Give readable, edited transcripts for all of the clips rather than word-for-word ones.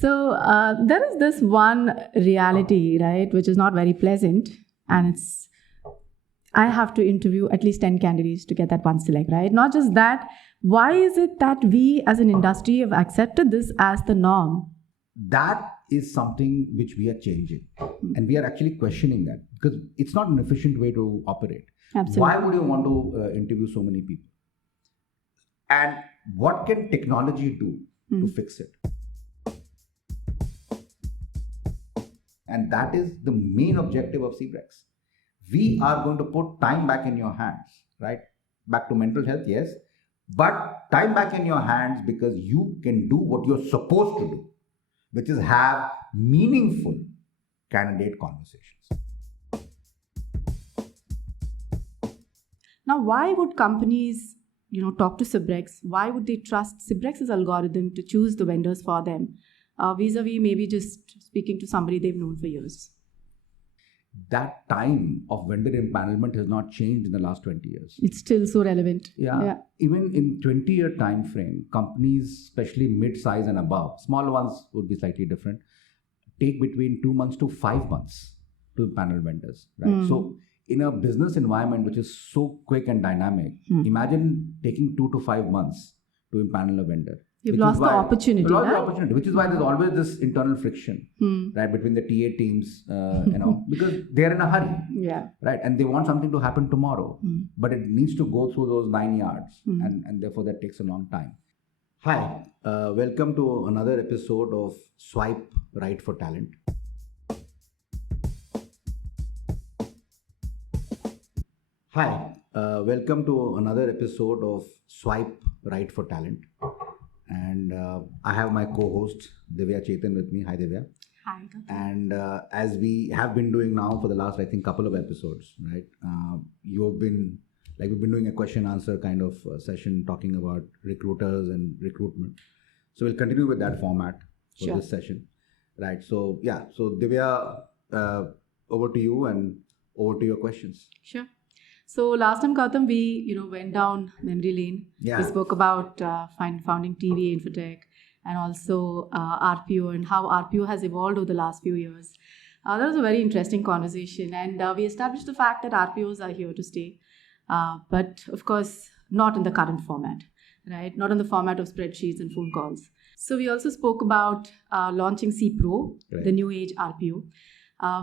There is this one reality, right, which is not very pleasant, and it's I have to interview at least 10 candidates to get that one select, right? Not just that, why is it that we as an industry have accepted this as the norm? That is something which we are changing, and we are actually questioning that because it's not an efficient way to operate. Absolutely. Why would you want to interview so many people? And what can technology do to fix it? And that is the main objective of CBREX. We are going to put time back in your hands, right? Back to mental health, yes, but time back in your hands because you can do what you're supposed to do, which is have meaningful candidate conversations. Now, why would companies, talk to CBREX? Why would they trust CBREX's algorithm to choose the vendors for them, vis-a-vis maybe just speaking to somebody they've known for years? That time of vendor empanelment has not changed in the last 20 years. It's still so relevant. Yeah. Even in 20-year time frame, companies, especially mid-size and above, small ones would be slightly different, take between 2 months to 5 months to empanel vendors, right? So in a business environment which is so quick and dynamic, imagine taking 2 to 5 months to empanel a vendor. You've lost the opportunity. Which is why there's always this internal friction, right, between the TA teams, because they're in a hurry, right, and they want something to happen tomorrow, but it needs to go through those 9 yards, and therefore that takes a long time. Hi, welcome to another episode of Swipe Right for Talent. Hi, welcome to another episode of Swipe Right for Talent. And I have my co-host Divya Chethan with me. Hi Divya. Hi Gautam. And as we have been doing now for the last, I think, couple of episodes, right? We've been doing a question answer kind of session talking about recruiters and recruitment. So we'll continue with that format for this session, right? So Divya, over to you and over to your questions. Sure. So last time, Gautam, we went down memory lane. Yeah. We spoke about founding TV Infotech and also RPO and how RPO has evolved over the last few years. That was a very interesting conversation, and we established the fact that RPOs are here to stay, but of course not in the current format, right? Not in the format of spreadsheets and phone calls. So we also spoke about launching CPro, right, the new age RPO.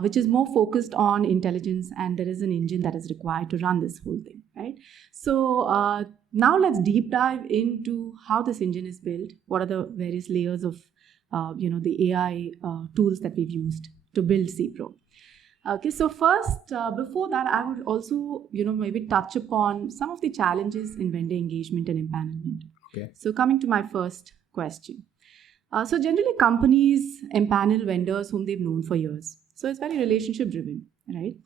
Which is more focused on intelligence, and there is an engine that is required to run this whole thing, right? So now let's deep dive into how this engine is built. What are the various layers of, the AI tools that we've used to build CPro? Okay, so first, before that, I would also, maybe touch upon some of the challenges in vendor engagement and empanelment. Okay. So coming to my first question. So generally, companies empanel vendors whom they've known for years. So it's very relationship driven, right?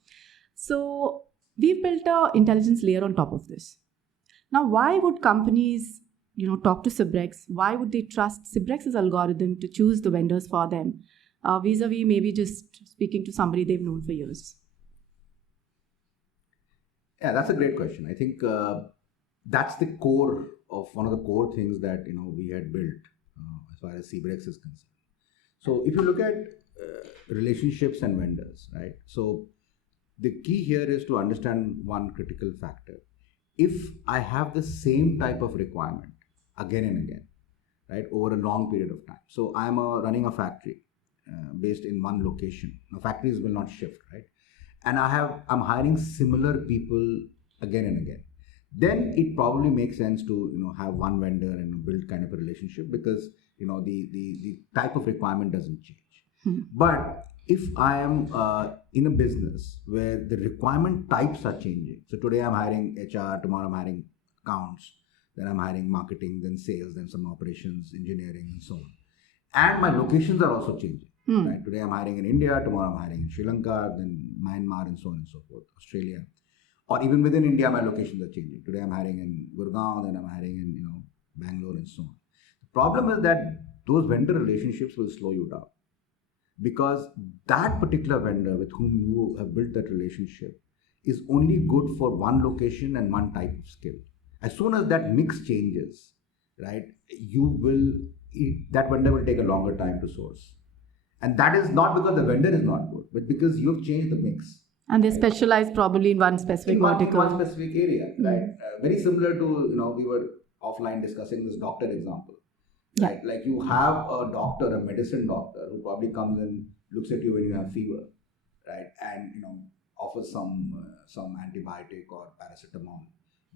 So we've built an intelligence layer on top of this. Now, why would companies, talk to CBREX? Why would they trust CBREX's algorithm to choose the vendors for them, vis-a-vis maybe just speaking to somebody they've known for years? Yeah, that's a great question. I think that's the core of one of the core things that we had built as far as CBREX is concerned. So if you look at relationships and vendors, right? So the key here is to understand one critical factor. If I have the same type of requirement again and again, right, over a long period of time. So I'm running a factory based in one location. Now factories will not shift, right? And I'm hiring similar people again and again. Then it probably makes sense to have one vendor and build kind of a relationship because the type of requirement doesn't change. But if I am in a business where the requirement types are changing, so today I'm hiring HR, tomorrow I'm hiring accounts, then I'm hiring marketing, then sales, then some operations, engineering, and so on. And my locations are also changing. Right? Today I'm hiring in India, tomorrow I'm hiring in Sri Lanka, then Myanmar, and so on and so forth, Australia. Or even within India, my locations are changing. Today I'm hiring in Gurgaon, then I'm hiring in Bangalore, and so on. The problem is that those vendor relationships will slow you down. Because that particular vendor with whom you have built that relationship is only good for one location and one type of skill. As soon as that mix changes, right, you will that vendor will take a longer time to source. And that is not because the vendor is not good, but because you've changed the mix. And they specialize probably in one specific vertical. In one specific area, right? Very similar to, we were offline discussing this doctor example. Yeah. Right? Like you have a doctor, a medicine doctor, who probably comes and looks at you when you have fever, right? And, offers some antibiotic or paracetamol.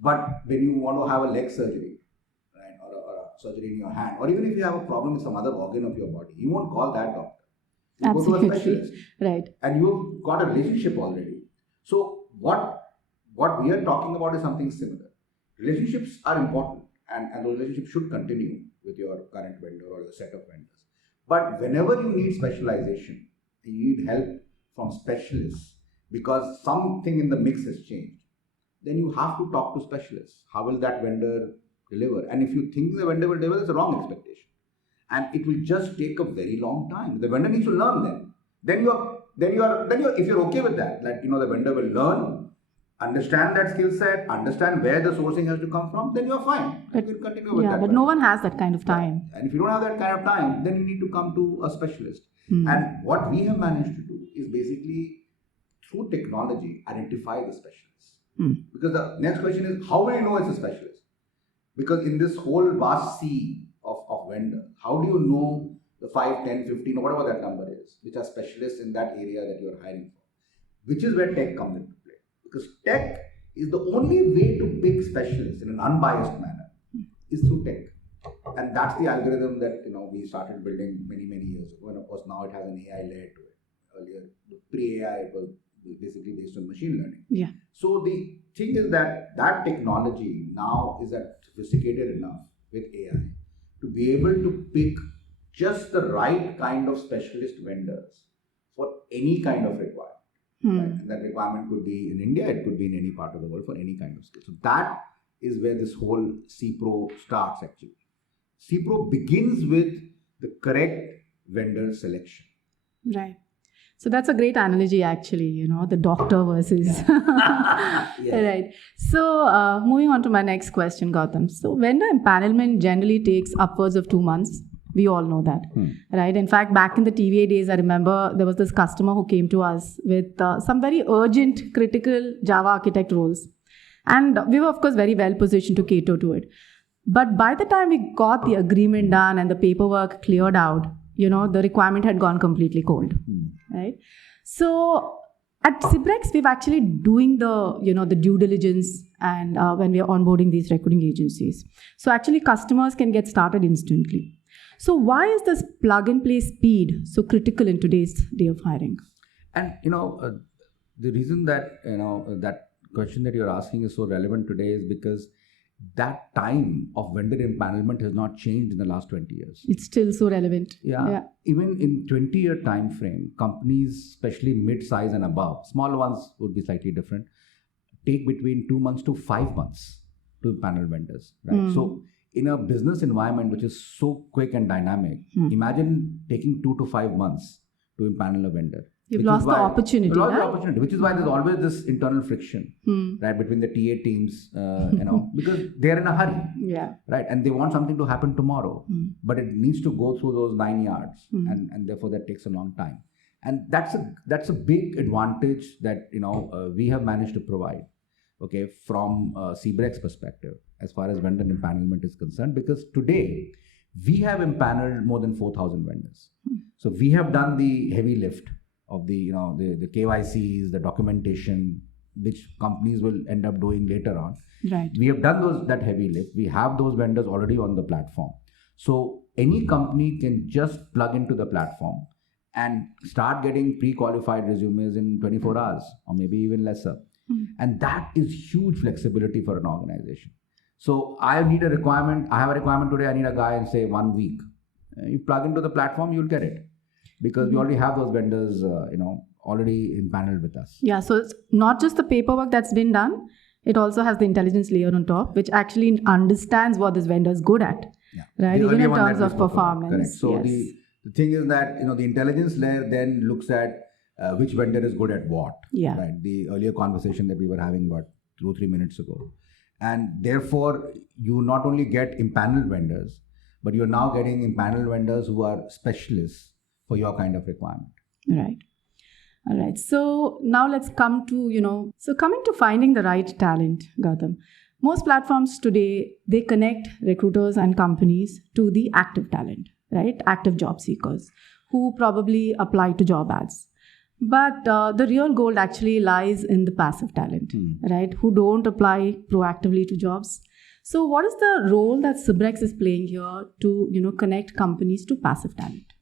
But when you want to have a leg surgery, right, or a surgery in your hand, or even if you have a problem with some other organ of your body, you won't call that doctor. You Absolutely. go to a specialist. Right. And you've got a relationship already. So what we are talking about is something similar. Relationships are important, and those relationships should continue with your current vendor or the set of vendors. But whenever you need specialization, you need help from specialists because something in the mix has changed, then you have to talk to specialists. How will that vendor deliver? And if you think the vendor will deliver, that's a wrong expectation. And it will just take a very long time. The vendor needs to learn then. Then if you're okay with that, the vendor will learn, understand that skill set, understand where the sourcing has to come from, then you're fine. You can continue with that. But no one has that kind of time. And if you don't have that kind of time, then you need to come to a specialist. And what we have managed to do is basically, through technology, identify the specialists. Because the next question is, how will you know it's a specialist? Because in this whole vast sea of vendors, how do you know the 5, 10, 15, or whatever that number is, which are specialists in that area that you're hiring for? Which is where tech comes into play. Because tech is the only way to pick specialists in an unbiased manner is through tech. And that's the algorithm that we started building many, many years ago. And of course now it has an AI layer to it. Earlier, pre-AI, it was basically based on machine learning. Yeah. So the thing is that technology now is sophisticated enough with AI to be able to pick just the right kind of specialist vendors for any kind of requirement. Right? And that requirement could be in India, it could be in any part of the world for any kind of skill. So that is where this whole CPRO starts actually. CPRO begins with the correct vendor selection. Right. So that's a great analogy actually, the doctor versus... Yes. Right. So moving on to my next question, Gautam. So vendor empanelment generally takes upwards of 2 months. We all know that, right? In fact, back in the TVA days, I remember there was this customer who came to us with some very urgent, critical Java architect roles. And we were, of course, very well positioned to cater to it. But by the time we got the agreement done and the paperwork cleared out, the requirement had gone completely cold, right? So at Cibrex, we're actually doing the due diligence and when we are onboarding these recruiting agencies. So actually, customers can get started instantly. So why is this plug-and-play speed so critical in today's day of hiring? And, the reason that, that question that you're asking is so relevant today is because that time of vendor empanelment has not changed in the last 20 years. It's still so relevant. Yeah. Even in 20-year time frame, companies, especially mid-size and above, small ones would be slightly different, take between 2 months to 5 months to empanel vendors, right? So in a business environment which is so quick and dynamic, imagine taking 2 to 5 months to empanel a vendor. You've lost the opportunity. Which is why there's always this internal friction, right, between the TA teams, because they're in a hurry, right, and they want something to happen tomorrow, but it needs to go through those 9 yards, and therefore that takes a long time, and that's a big advantage that we have managed to provide, okay, from Cibrex perspective as far as vendor empanelment is concerned, because today we have empaneled more than 4,000 vendors, so we have done the heavy lift of the KYCs, the documentation, which companies will end up doing later on. Right. We have done that heavy lift. We have those vendors already on the platform. So any company can just plug into the platform and start getting pre-qualified resumes in 24 hours or maybe even lesser. And that is huge flexibility for an organization. So I have a requirement today, I need a guy in say 1 week. You plug into the platform, you'll get it. Because we already have those vendors, already empaneled with us. Yeah, so it's not just the paperwork that's been done, it also has the intelligence layer on top, which actually understands what this vendor is good at, right? Even in terms of performance. Correct. So the thing is that, the intelligence layer then looks at which vendor is good at what, right? The earlier conversation that we were having about 2-3 minutes ago. And therefore, you not only get empaneled vendors, but you're now getting panel vendors who are specialists for your kind of requirement. Right. All right. So now let's come to, coming to finding the right talent, Gautam. Most platforms today, they connect recruiters and companies to the active talent, right? Active job seekers who probably apply to job ads. But the real gold actually lies in the passive talent, right? Who don't apply proactively to jobs. So what is the role that Cibrex is playing here to, connect companies to passive talent?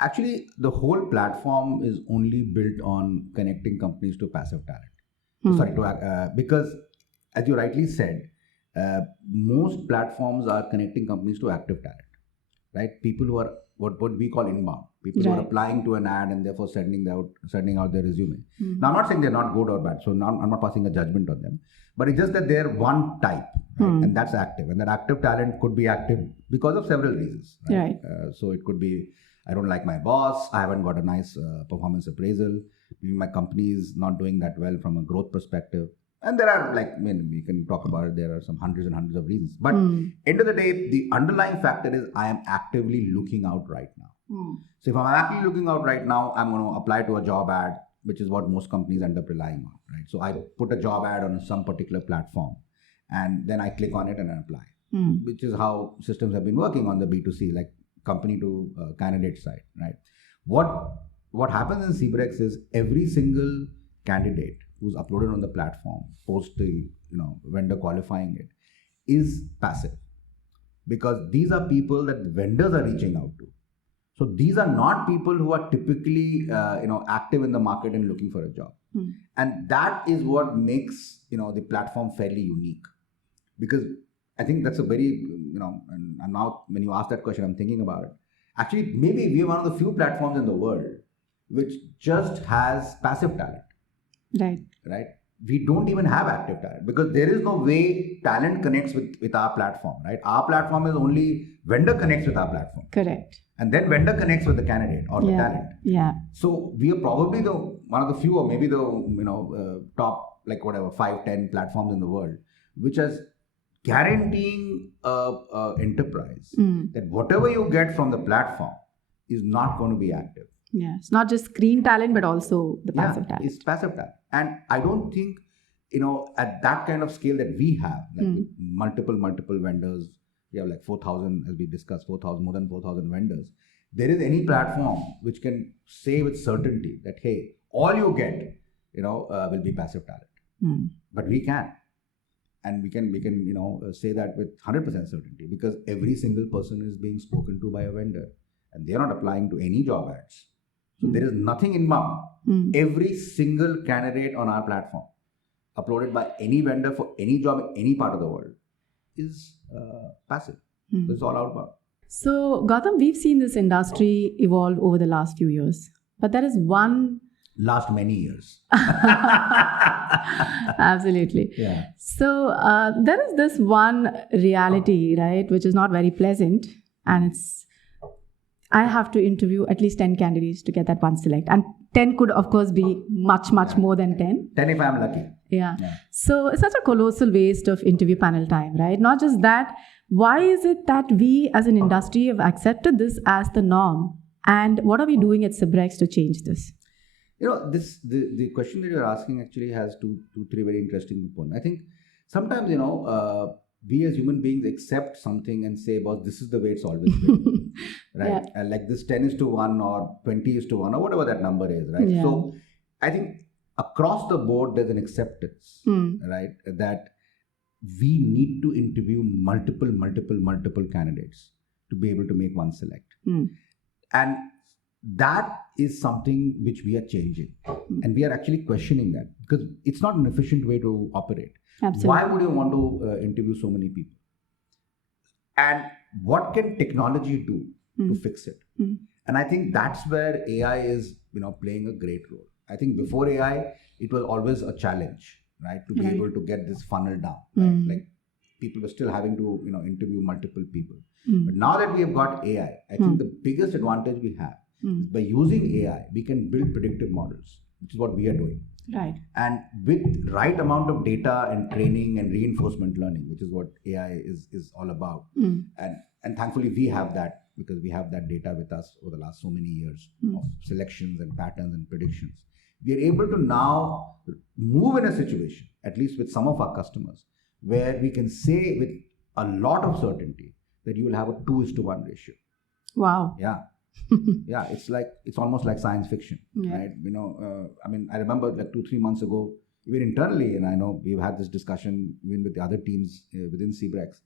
Actually, the whole platform is only built on connecting companies to passive talent. Because as you rightly said, most platforms are connecting companies to active talent, right? People who are what we call inbound, people who are applying to an ad and therefore sending out their resume. Now, I'm not saying they're not good or bad, so now I'm not passing a judgment on them, but it's just that they're one type, right? And that's active, and that active talent could be active because of several reasons, right? So it could be, I don't like my boss, I haven't got a nice performance appraisal, maybe my company is not doing that well from a growth perspective. And there are, we can talk about it, there are some hundreds and hundreds of reasons. But end of the day, the underlying factor is I am actively looking out right now. So if I'm actively looking out right now, I'm going to apply to a job ad, which is what most companies end up relying on, right? So I put a job ad on some particular platform, and then I click on it and I apply, which is how systems have been working on the B2C, like company to candidate side, right? What happens in Cibrex is every single candidate who's uploaded on the platform, post the vendor qualifying it, is passive, because these are people that vendors are reaching out to. So these are not people who are typically active in the market and looking for a job, and that is what makes the platform fairly unique. Because I think that's a very and now when you ask that question, I'm thinking about it. Actually, maybe we are one of the few platforms in the world which just has passive talent. Right. We don't even have active talent, because there is no way talent connects with our platform, right? Our platform is only vendor connects with our platform. Correct. And then vendor connects with the candidate or the talent. Yeah. So we are probably one of the few, or maybe the top 5-10 platforms in the world, which is guaranteeing a enterprise that whatever you get from the platform is not going to be active. Yeah, it's not just screen talent, but also the passive talent. It's passive talent. And I don't think, at that kind of scale that we have, multiple vendors, we have 4,000, as we discussed, more than 4,000 vendors. There is any platform which can say with certainty that, hey, all you get, will be passive talent. But we can. And we can say that with 100% certainty, because every single person is being spoken to by a vendor, and they are not applying to any job ads. So there is nothing inbound. Every single candidate on our platform, uploaded by any vendor for any job in any part of the world, is passive. So it's all outbound. So Gautam, we've seen this industry evolve over the last few years, but there is one... Last many years. Absolutely. Yeah. So there is this one reality, right, which is not very pleasant, and it's I have to interview at least 10 candidates to get that one select. And 10 could, of course, be much more than 10. 10 if I'm lucky. Yeah. So it's such a colossal waste of interview panel time, right? Not just that, why is it that we as an industry have accepted this as the norm? And what are we doing at Cibrex to change this? The question that you're asking actually has two, three very interesting points. I think sometimes, we as human beings accept something and say, boss, this is the way it's always been, right? And like this 10:1 or 20:1 or whatever that number is, right? Yeah. So I think across the board, there's an acceptance, right? That we need to interview multiple candidates to be able to make one select. And that is something which we are changing. And we are actually questioning that, because it's not an efficient way to operate. Absolutely. Why would you want to interview so many people? And what can technology do to fix it? And I think that's where AI is, playing a great role. I think before AI, it was always a challenge, right? To be able to get this funnel down, right? Like people were still having to, interview multiple people. But now that we have got AI, I think the biggest advantage we have is by using AI, we can build predictive models, which is what we are doing. Right. And with right amount of data and training and reinforcement learning, which is what AI is all about. And and thankfully we have that because we have that data with us over the last so many years of selections and patterns and predictions. We are able to now move in a situation, at least with some of our customers, where we can say with a lot of certainty that you will have a 2:1 ratio. Wow. Yeah. Yeah, it's almost like science fiction, right? I remember like 2-3 months ago, even internally, and I know we've had this discussion even with the other teams within CBREX.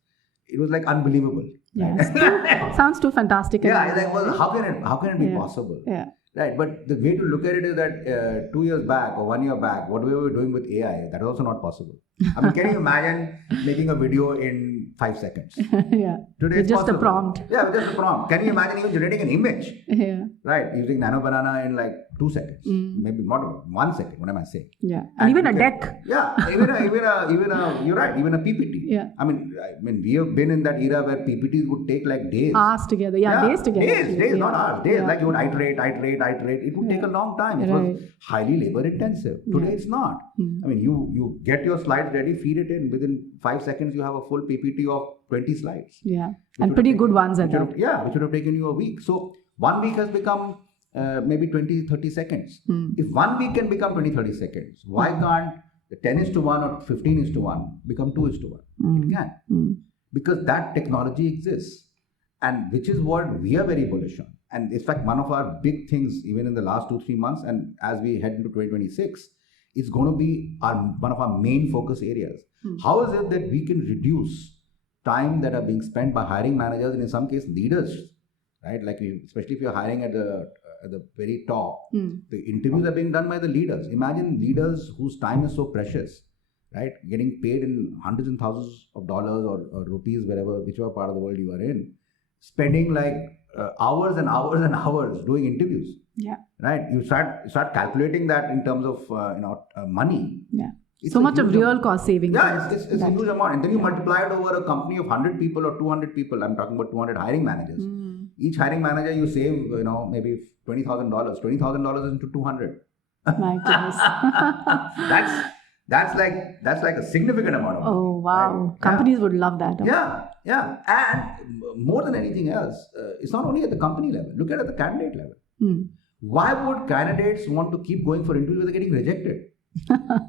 It was like unbelievable. Yes. Right? Sounds too fantastic. Yeah, it's like, well, how can it be possible? Yeah. Right, but the way to look at it is that 2 years back or 1 year back, what we were doing with AI, that is also not possible. I mean, can you imagine making a video in 5 seconds? Yeah. Today With it's just possible. a prompt. Yeah, with just a prompt. Can you imagine even generating an image? Yeah. Right, using Nano Banana in like 2 seconds, maybe not 1 second. What am I saying? Yeah, and even a deck. Yeah, even a you're right, even a PPT. Yeah. I mean, we have been in that era where PPTs would take like days. Hours together. Yeah, days together. Days, not hours. Days. Like you would iterate. It would take a long time. It was highly labor intensive. Today it's not. I mean, you get your slides ready, feed it in. Within 5 seconds, you have a full PPT of 20 slides. Yeah, and pretty good ones at that. Yeah, which would have taken you a week. So 1 week has become maybe 20-30 seconds. If 1 week can become 20-30 seconds, why can't the 10:1 or 15:1 become 2:1? It can. Because that technology exists. And which is what we are very bullish on. And in fact, one of our big things, even in the last 2-3 months, and as we head into 2026, is going to be one of our main focus areas. How is it that we can reduce time that are being spent by hiring managers and in some cases leaders, right? Like especially if you're hiring at the very top, the interviews are being done by the leaders. Imagine leaders whose time is so precious, right? Getting paid in hundreds and thousands of dollars or rupees, whichever part of the world you are in, spending like hours and hours and hours doing interviews. Yeah. Right. You start calculating that in terms of money. Yeah. So much of real cost savings. Yeah, it's a huge amount. And then you multiply it over a company of 100 people or 200 people. I'm talking about 200 hiring managers. Each hiring manager you save, maybe $20,000. $20,000 into 200. My goodness. that's like a significant amount of money. Oh wow. Right? Companies would love that. Yeah. And more than anything else, it's not only at the company level. Look at it at the candidate level. Why would candidates want to keep going for interviews where they're getting rejected?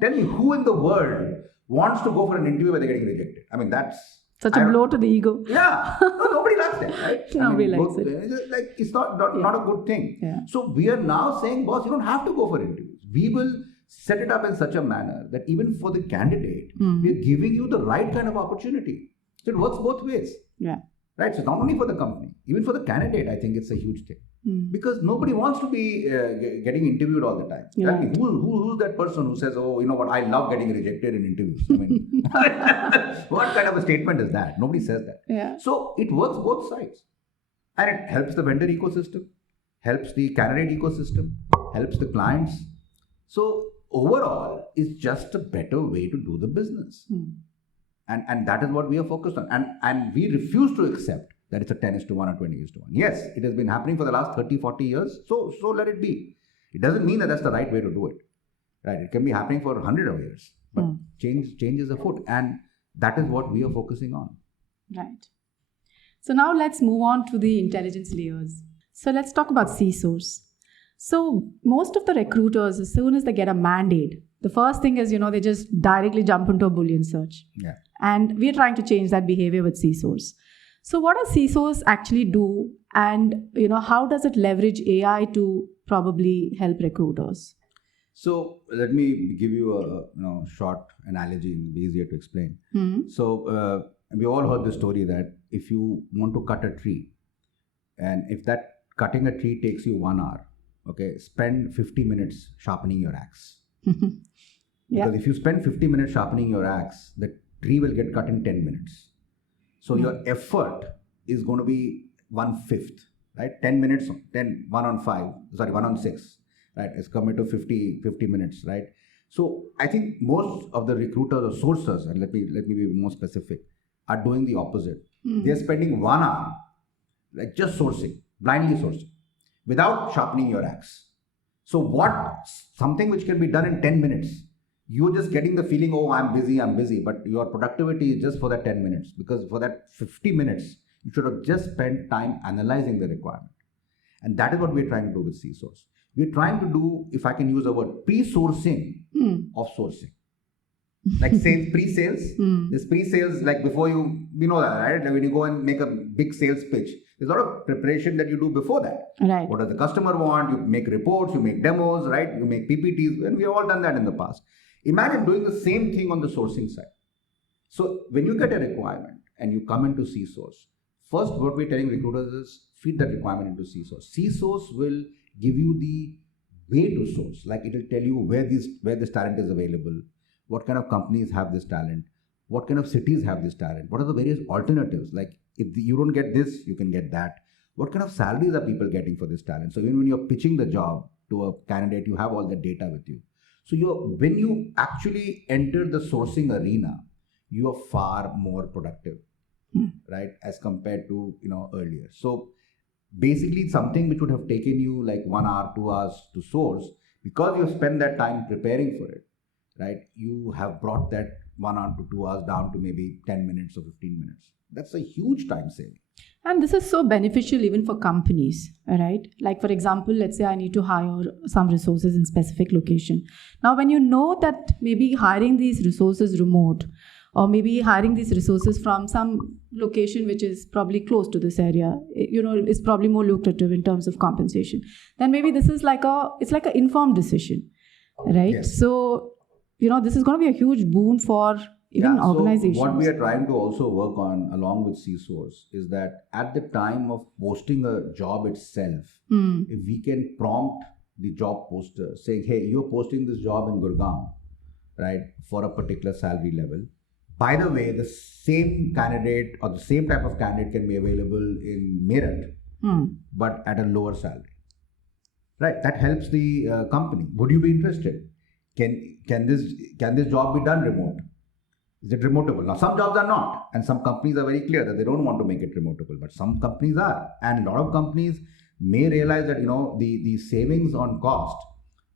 Tell me, who in the world wants to go for an interview where they're getting rejected? I mean, that's such a blow to the ego. Yeah, no, nobody likes that, right? Nobody likes it. It's not a good thing. Yeah. So we are now saying, boss, you don't have to go for interviews. We will set it up in such a manner that even for the candidate, we are giving you the right kind of opportunity. So it works both ways. Yeah. Right. So not only for the company, even for the candidate, I think it's a huge thing. Because nobody wants to be getting interviewed all the time. Yeah. Tell me, who's that person who says, oh, you know what, I love getting rejected in interviews? I mean, what kind of a statement is that? Nobody says that. Yeah. So it works both sides. And it helps the vendor ecosystem, helps the candidate ecosystem, helps the clients. So overall, it's just a better way to do the business. And that is what we are focused on. And we refuse to accept that it's a 10:1 or 20:1. Yes, it has been happening for the last 30, 40 years. So let it be. It doesn't mean that that's the right way to do it. Right? It can be happening for 100 of years. But change is afoot. And that is what we are focusing on. Right. So now let's move on to the intelligence layers. So let's talk about CSOs. So most of the recruiters, as soon as they get a mandate, the first thing is, they just directly jump into a Boolean search. Yeah. And we're trying to change that behavior with CSOs. So what does CSOs actually do? And, how does it leverage AI to probably help recruiters? So let me give you a short analogy, it'll be easier to explain. So we all heard the story that if you want to cut a tree, and if that cutting a tree takes you 1 hour, okay, spend 50 minutes sharpening your axe. Yeah. Because if you spend 50 minutes sharpening your axe, the tree will get cut in 10 minutes. So your effort is going to be 1/5, right? 10 minutes, 1 on 6, right? It's coming to 50 minutes, right? So I think most of the recruiters or sourcers, and let me be more specific, are doing the opposite. They're spending 1 hour, like just sourcing, blindly sourcing, without sharpening your axe. So something which can be done in 10 minutes, you're just getting the feeling, oh, I'm busy, but your productivity is just for that 10 minutes. Because for that 50 minutes, You should have just spent time analyzing the requirement. And that is what we're trying to do with C-Source. We're trying to do, if I can use the word, pre-sourcing of sourcing. Like sales, pre-sales. This pre-sales, like before we know that, right? Like when you go and make a big sales pitch, there's a lot of preparation that you do before that. Right. What does the customer want? You make reports, you make demos, right? You make PPTs, and we have all done that in the past. Imagine doing the same thing on the sourcing side. So when you get a requirement and you come into C-Source, first what we're telling recruiters is feed that requirement into C-Source. C-Source will give you the way to source. Like it will tell you where this talent is available, what kind of companies have this talent, what kind of cities have this talent, what are the various alternatives. Like if you don't get this, you can get that. What kind of salaries are people getting for this talent? So even when you're pitching the job to a candidate, you have all the data with you. So when you actually enter the sourcing arena, you are far more productive, right, as compared to earlier. So basically, something which would have taken you like 1 hour, 2 hours to source, because you spend that time preparing for it, right? You have brought that 1 hour to 2 hours down to maybe 10 minutes or 15 minutes. That's a huge time saving. And this is so beneficial even for companies, right? Like for example, let's say I need to hire some resources in specific location. Now, when you know that maybe hiring these resources remote, or maybe hiring these resources from some location which is probably close to this area, is probably more lucrative in terms of compensation, then maybe this is like an informed decision, right? Yes. So, this is going to be a huge boon for even organizations. So what we are trying to also work on along with C-Source is that at the time of posting a job itself, if we can prompt the job poster saying, hey, you're posting this job in Gurgaon, right, for a particular salary level. By the way, the same candidate or the same type of candidate can be available in Meerut, but at a lower salary. Right? That helps the company. Would you be interested? Can this job be done remote? Is it remotable? Now, some jobs are not, and some companies are very clear that they don't want to make it remotable, but some companies are, and a lot of companies may realize that the savings on cost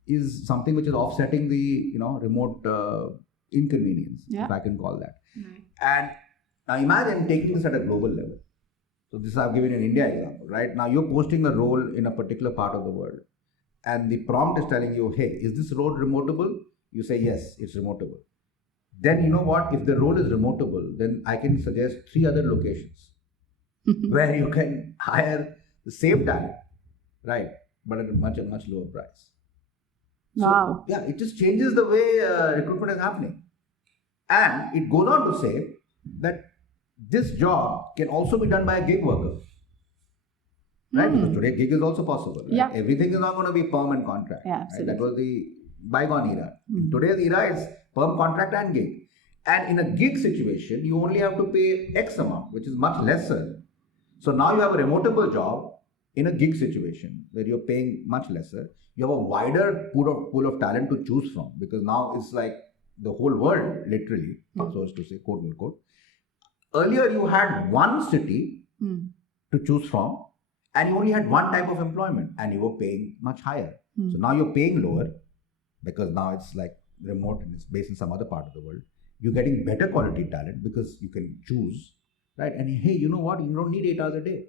is something which is offsetting the remote inconvenience, if I can call that. And now imagine taking this at a global level. So this I've given an India example, right? Now you're posting a role in a particular part of the world, and the prompt is telling you, hey, is this role remotable? You say, yes, it's remotable. Then you know what? If the role is remotable, then I can suggest 3 other locations where you can hire the same talent, right? But at a much lower price. Wow. So, it just changes the way recruitment is happening. And it goes on to say that this job can also be done by a gig worker. Right? Because today gig is also possible. Right? Yeah. Everything is not going to be perm and contract. Yeah, right? That was the bygone era. In today's era, it's perm, contract and gig. And in a gig situation, you only have to pay X amount, which is much lesser. So now you have a remotable job in a gig situation where you're paying much lesser. You have a wider pool of talent to choose from, because now it's like the whole world, literally, so as to say, quote unquote. Earlier, you had one city to choose from, and you only had one type of employment, and you were paying much higher. So now you're paying lower, because now it's like remote and it's based in some other part of the world. You're getting better quality talent because you can choose, right? And hey, you know what? You don't need 8 hours a day.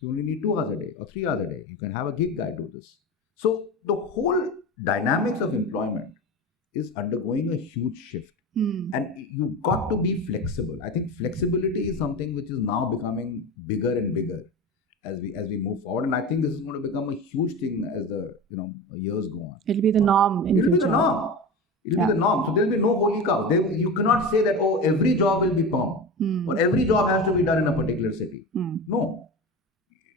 You only need 2 hours a day or 3 hours a day. You can have a gig guy do this. So the whole dynamics of employment is undergoing a huge shift. And you've got to be flexible. I think flexibility is something which is now becoming bigger and bigger as we move forward. And I think this is going to become a huge thing as the years go on. It'll be the norm in future. It'll be the norm. It'll be the norm. So there'll be no holy cows. You cannot say that, oh, every job will be perm or every job has to be done in a particular city. No.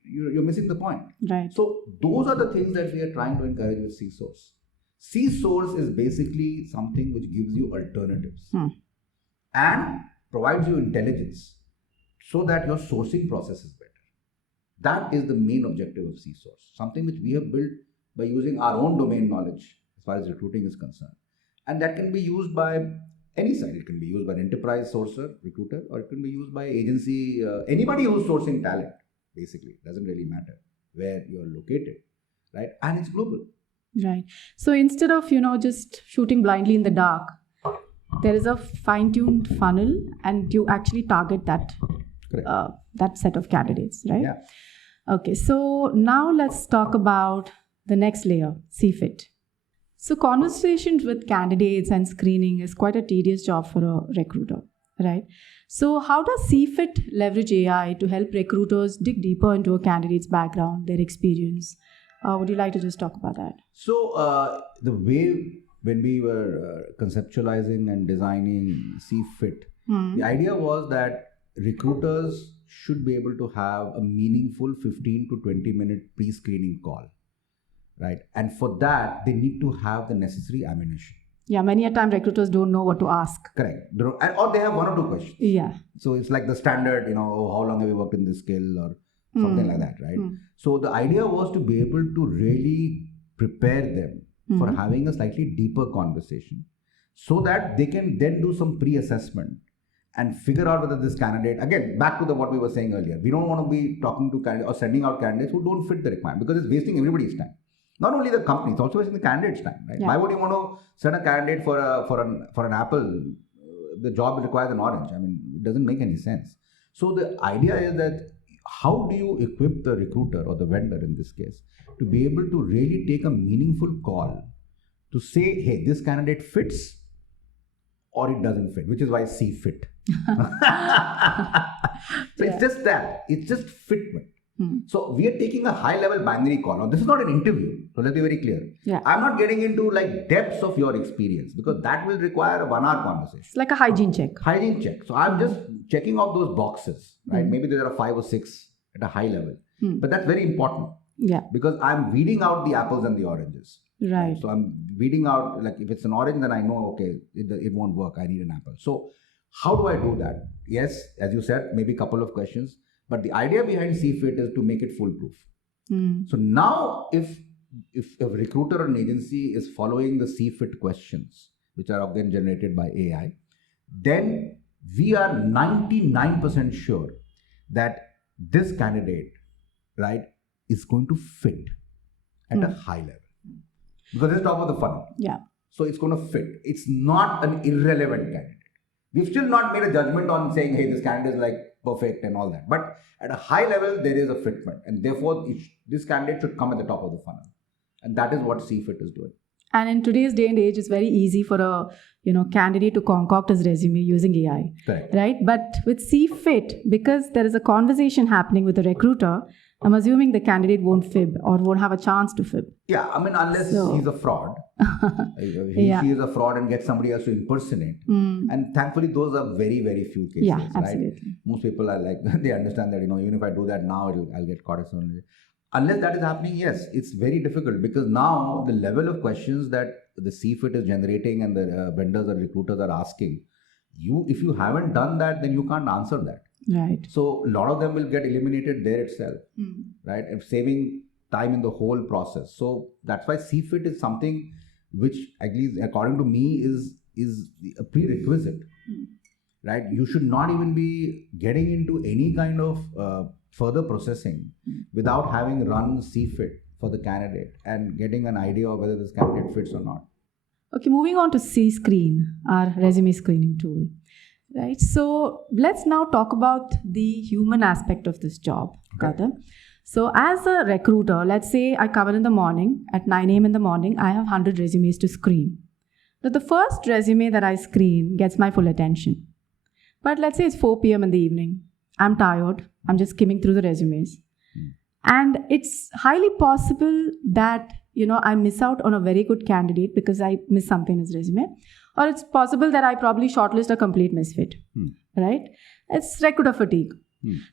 You're missing the point. Right. So those are the things that we are trying to encourage with C-Source. C-Source is basically something which gives you alternatives and provides you intelligence so that your sourcing process is better. That is the main objective of C-Source. Something which we have built by using our own domain knowledge as far as recruiting is concerned. And that can be used by any side. It can be used by an enterprise sourcer, recruiter, or it can be used by agency, anybody who's sourcing talent, basically. It doesn't really matter where you're located, right? And it's global. Right. So instead of, just shooting blindly in the dark, there is a fine-tuned funnel and you actually target that Correct. that set of candidates, right? Yeah. Okay, so now let's talk about the next layer, CFIT. So conversations with candidates and screening is quite a tedious job for a recruiter, right? So how does CFIT leverage AI to help recruiters dig deeper into a candidate's background, their experience? Would you like to just talk about that? So the way when we were conceptualizing and designing CFIT, the idea was that recruiters should be able to have a meaningful 15 to 20 minute pre-screening call, right? And for that, they need to have the necessary ammunition. Yeah, many a time recruiters don't know what to ask. Correct. Or they have one or two questions. Yeah. So it's like the standard, oh, how long have you worked in this skill or something like that, right? So the idea was to be able to really prepare them for having a slightly deeper conversation so that they can then do some pre-assessment and figure out whether this candidate, again, back to what we were saying earlier, we don't want to be talking to candidates or sending out candidates who don't fit the requirement because it's wasting everybody's time. Not only the company, it's also wasting the candidate's time, right? Yeah. Why would you want to send a candidate for an apple? The job requires an orange. I mean, it doesn't make any sense. So the idea is that how do you equip the recruiter or the vendor in this case to be able to really take a meaningful call to say, hey, this candidate fits or it doesn't fit, which is why C fit. So it's just that. It's just fitment. So we are taking a high-level binary call. Now, this is not an interview. So let's be very clear. Yeah. I'm not getting into like depths of your experience because that will require a 1 hour conversation. It's like a hygiene check. Hygiene check. So I'm just checking off those boxes, right? Maybe there are 5 or 6 at a high level. But that's very important. Yeah. Because I'm weeding out the apples and the oranges. Right. So I'm weeding out, like if it's an orange, then I know, okay, it won't work. I need an apple. So how do I do that? Yes, as you said, maybe a couple of questions. But the idea behind CFIT is to make it foolproof. So now if a recruiter or an agency is following the CFIT questions, which are again generated by AI, then we are 99% sure that this candidate, right, is going to fit at a high level. Because it's top of the funnel. Yeah. So it's going to fit. It's not an irrelevant candidate. We've still not made a judgment on saying, hey, this candidate is like perfect and all that. But at a high level, there is a fitment. And therefore, this candidate should come at the top of the funnel. And that is what CFIT is doing. And in today's day and age, it's very easy for a candidate to concoct his resume using AI. Correct. Right? But with CFIT, because there is a conversation happening with the recruiter, I'm assuming the candidate won't fib or won't have a chance to fib. Yeah, I mean, unless he's a fraud. She is a fraud and gets somebody else to impersonate. And thankfully, those are very, very few cases. Yeah, right? absolutely. Most people are like, they understand that, even if I do that now, I'll get caught. Unless that is happening, yes, it's very difficult because now the level of questions that the CFIT is generating and the vendors or recruiters are asking, if you haven't done that, then you can't answer that. Right. So a lot of them will get eliminated there itself, right? And saving time in the whole process. So that's why CFIT is something which, at least according to me, is a prerequisite, right? You should not even be getting into any kind of further processing without having run CFIT for the candidate and getting an idea of whether this candidate fits or not. Okay, moving on to C-Screen, our resume screening tool. Right. So let's now talk about the human aspect of this job, Gautam. So as a recruiter, let's say I come in the morning, at 9 a.m. in the morning, I have 100 resumes to screen. Now, the first resume that I screen gets my full attention. But let's say it's 4 p.m. in the evening. I'm tired. I'm just skimming through the resumes. And it's highly possible that, I miss out on a very good candidate because I miss something in his resume. Or it's possible that I probably shortlist a complete misfit, right? It's recruiter fatigue.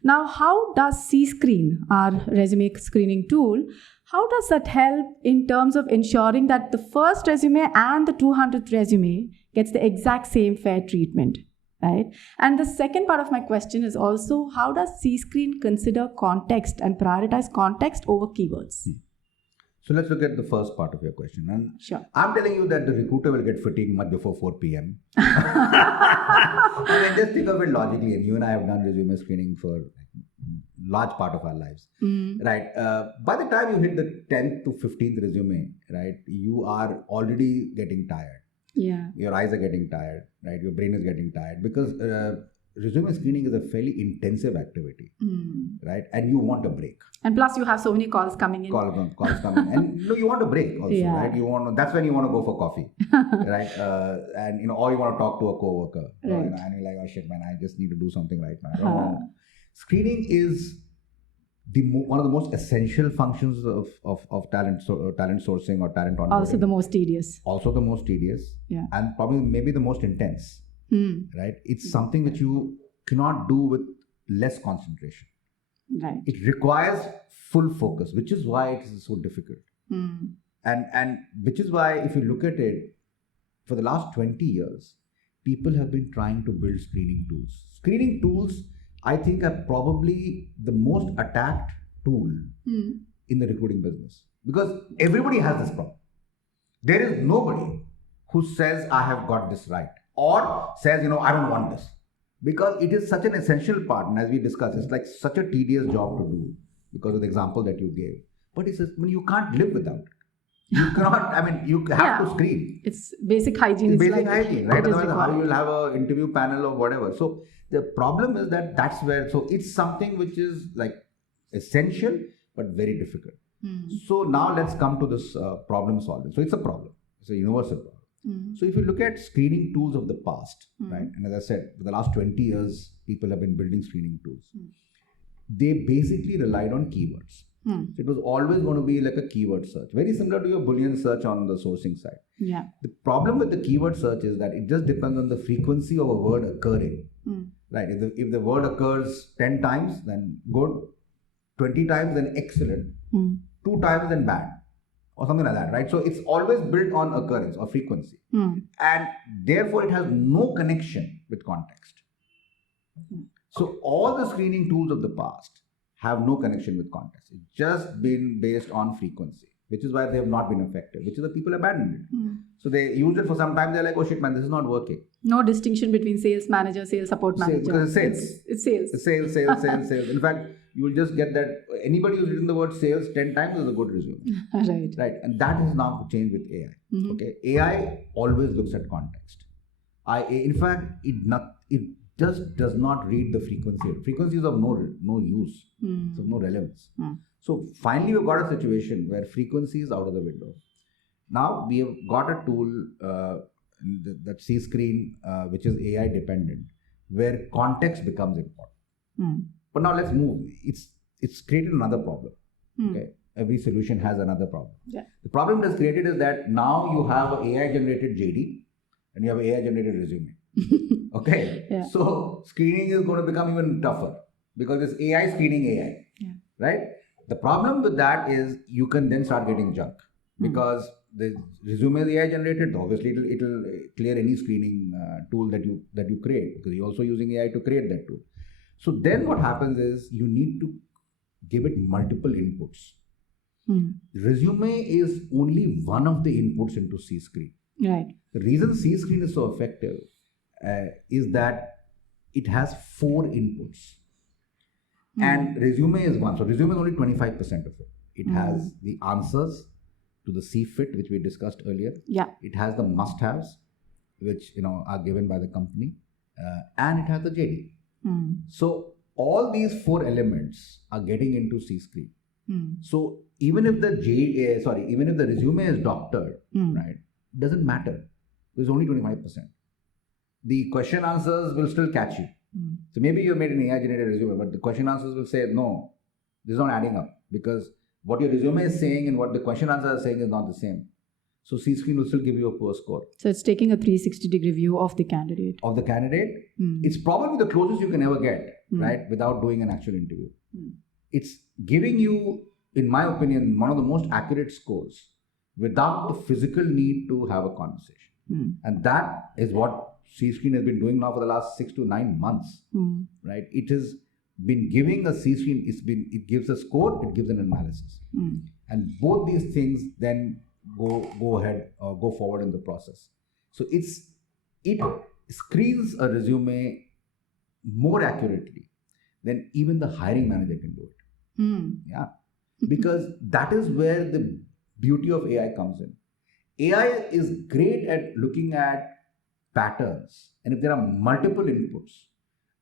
Now, how does C-Screen, our resume screening tool, how does that help in terms of ensuring that the first resume and the 200th resume gets the exact same fair treatment, right? And the second part of my question is also, how does C-Screen consider context and prioritize context over keywords? So let's look at the first part of your question. And sure. I'm telling you that the recruiter will get fatigued much before 4 p.m. I mean, just think of it logically. And you and I have done resume screening for large part of our lives, right? By the time you hit the 10th to 15th resume, right, you are already getting tired. Yeah. Your eyes are getting tired, right? Your brain is getting tired because resume screening is a fairly intensive activity, right? And you want a break. And plus, you have so many calls coming in. Calls coming, and you want a break also, right? That's when you want to go for coffee, right? And or you want to talk to a coworker, right? And you're like, oh shit, man, I just need to do something right now. I don't know. Screening is one of the most essential functions of talent sourcing or talent onboarding. Also the most tedious. Yeah. And probably maybe the most intense. Right? It's something that you cannot do with less concentration. Right. It requires full focus, which is why it is so difficult. And which is why, if you look at it, for the last 20 years, people have been trying to build screening tools. Screening tools, I think, are probably the most attacked tool in the recruiting business, because everybody has this problem. There is nobody who says, I have got this right, or says, I don't want this, because it is such an essential part. And as we discussed, it's like such a tedious job to do because of the example that you gave. But it's you can't live without it. You cannot, you have to screen. It's basic hygiene. It's basic hygiene, right? Otherwise, how you will have an interview panel or whatever. So the problem is that's where, so it's something which is like essential, but very difficult. So now let's come to this problem solving. So it's a problem. It's a universal problem. So if you look at screening tools of the past, right? And as I said, for the last 20 years, people have been building screening tools. They basically relied on keywords. So it was always going to be like a keyword search, very similar to your Boolean search on the sourcing side. Yeah. The problem with the keyword search is that it just depends on the frequency of a word occurring. Right? If the word occurs 10 times, then good. 20 times, then excellent. 2 times, then bad. Or something like that, right? So it's always built on occurrence or frequency. And therefore, it has no connection with context. So all the screening tools of the past have no connection with context. It's just been based on frequency, which is why they have not been effective, which is why people abandoned it. So they use it for some time, they're like, oh shit, man, this is not working. No distinction between sales manager, sales support manager. Because it's sales. It's sales. It's sales. In fact, you will just get that anybody who's written the word sales 10 times is a good resume. Right. And that has now changed with AI. Okay. AI always looks at context. In fact, it just does not read the frequency. Frequency is of no use. It's of no relevance. So finally, we've got a situation where frequency is out of the window. Now we have got a tool, that C-Screen, which is AI dependent, where context becomes important. But now let's move. It's created another problem. Okay, every solution has another problem. Yeah. The problem it has created is that now you have AI generated JD and you have AI generated resume. Okay, Yeah. So screening is going to become even tougher because it's AI screening AI. Yeah. Right. The problem with that is you can then start getting junk because the resume is AI generated. Obviously, it'll clear any screening tool that you create because you're also using AI to create that tool. So then what happens is you need to give it multiple inputs. Resume is only one of the inputs into C-Screen. Right. The reason C-Screen is so effective is that it has 4 inputs. And resume is one. So resume is only 25% of it. It has the answers to the C-Fit, which we discussed earlier. Yeah. It has the must-haves, which are given by the company, and it has the JD. So all these 4 elements are getting into C-Screen. So even if the resume is doctored, right, it doesn't matter. There's only 25%. The question answers will still catch you. So maybe you made an AI generated resume, but the question answers will say, no, this is not adding up because what your resume is saying and what the question answer is saying is not the same. So C-Screen will still give you a poor score. So it's taking a 360-degree view of the candidate. It's probably the closest you can ever get, right, without doing an actual interview. It's giving you, in my opinion, one of the most accurate scores without the physical need to have a conversation. And that is what C-Screen has been doing now for the last 6 to 9 months, right? It has been giving a C-Screen, it gives a score, it gives an analysis. And both these things then go ahead or go forward in the process. So it screens a resume more accurately than even the hiring manager can do it. Yeah. Because that is where the beauty of AI comes in. AI is great at looking at patterns, and if there are multiple inputs,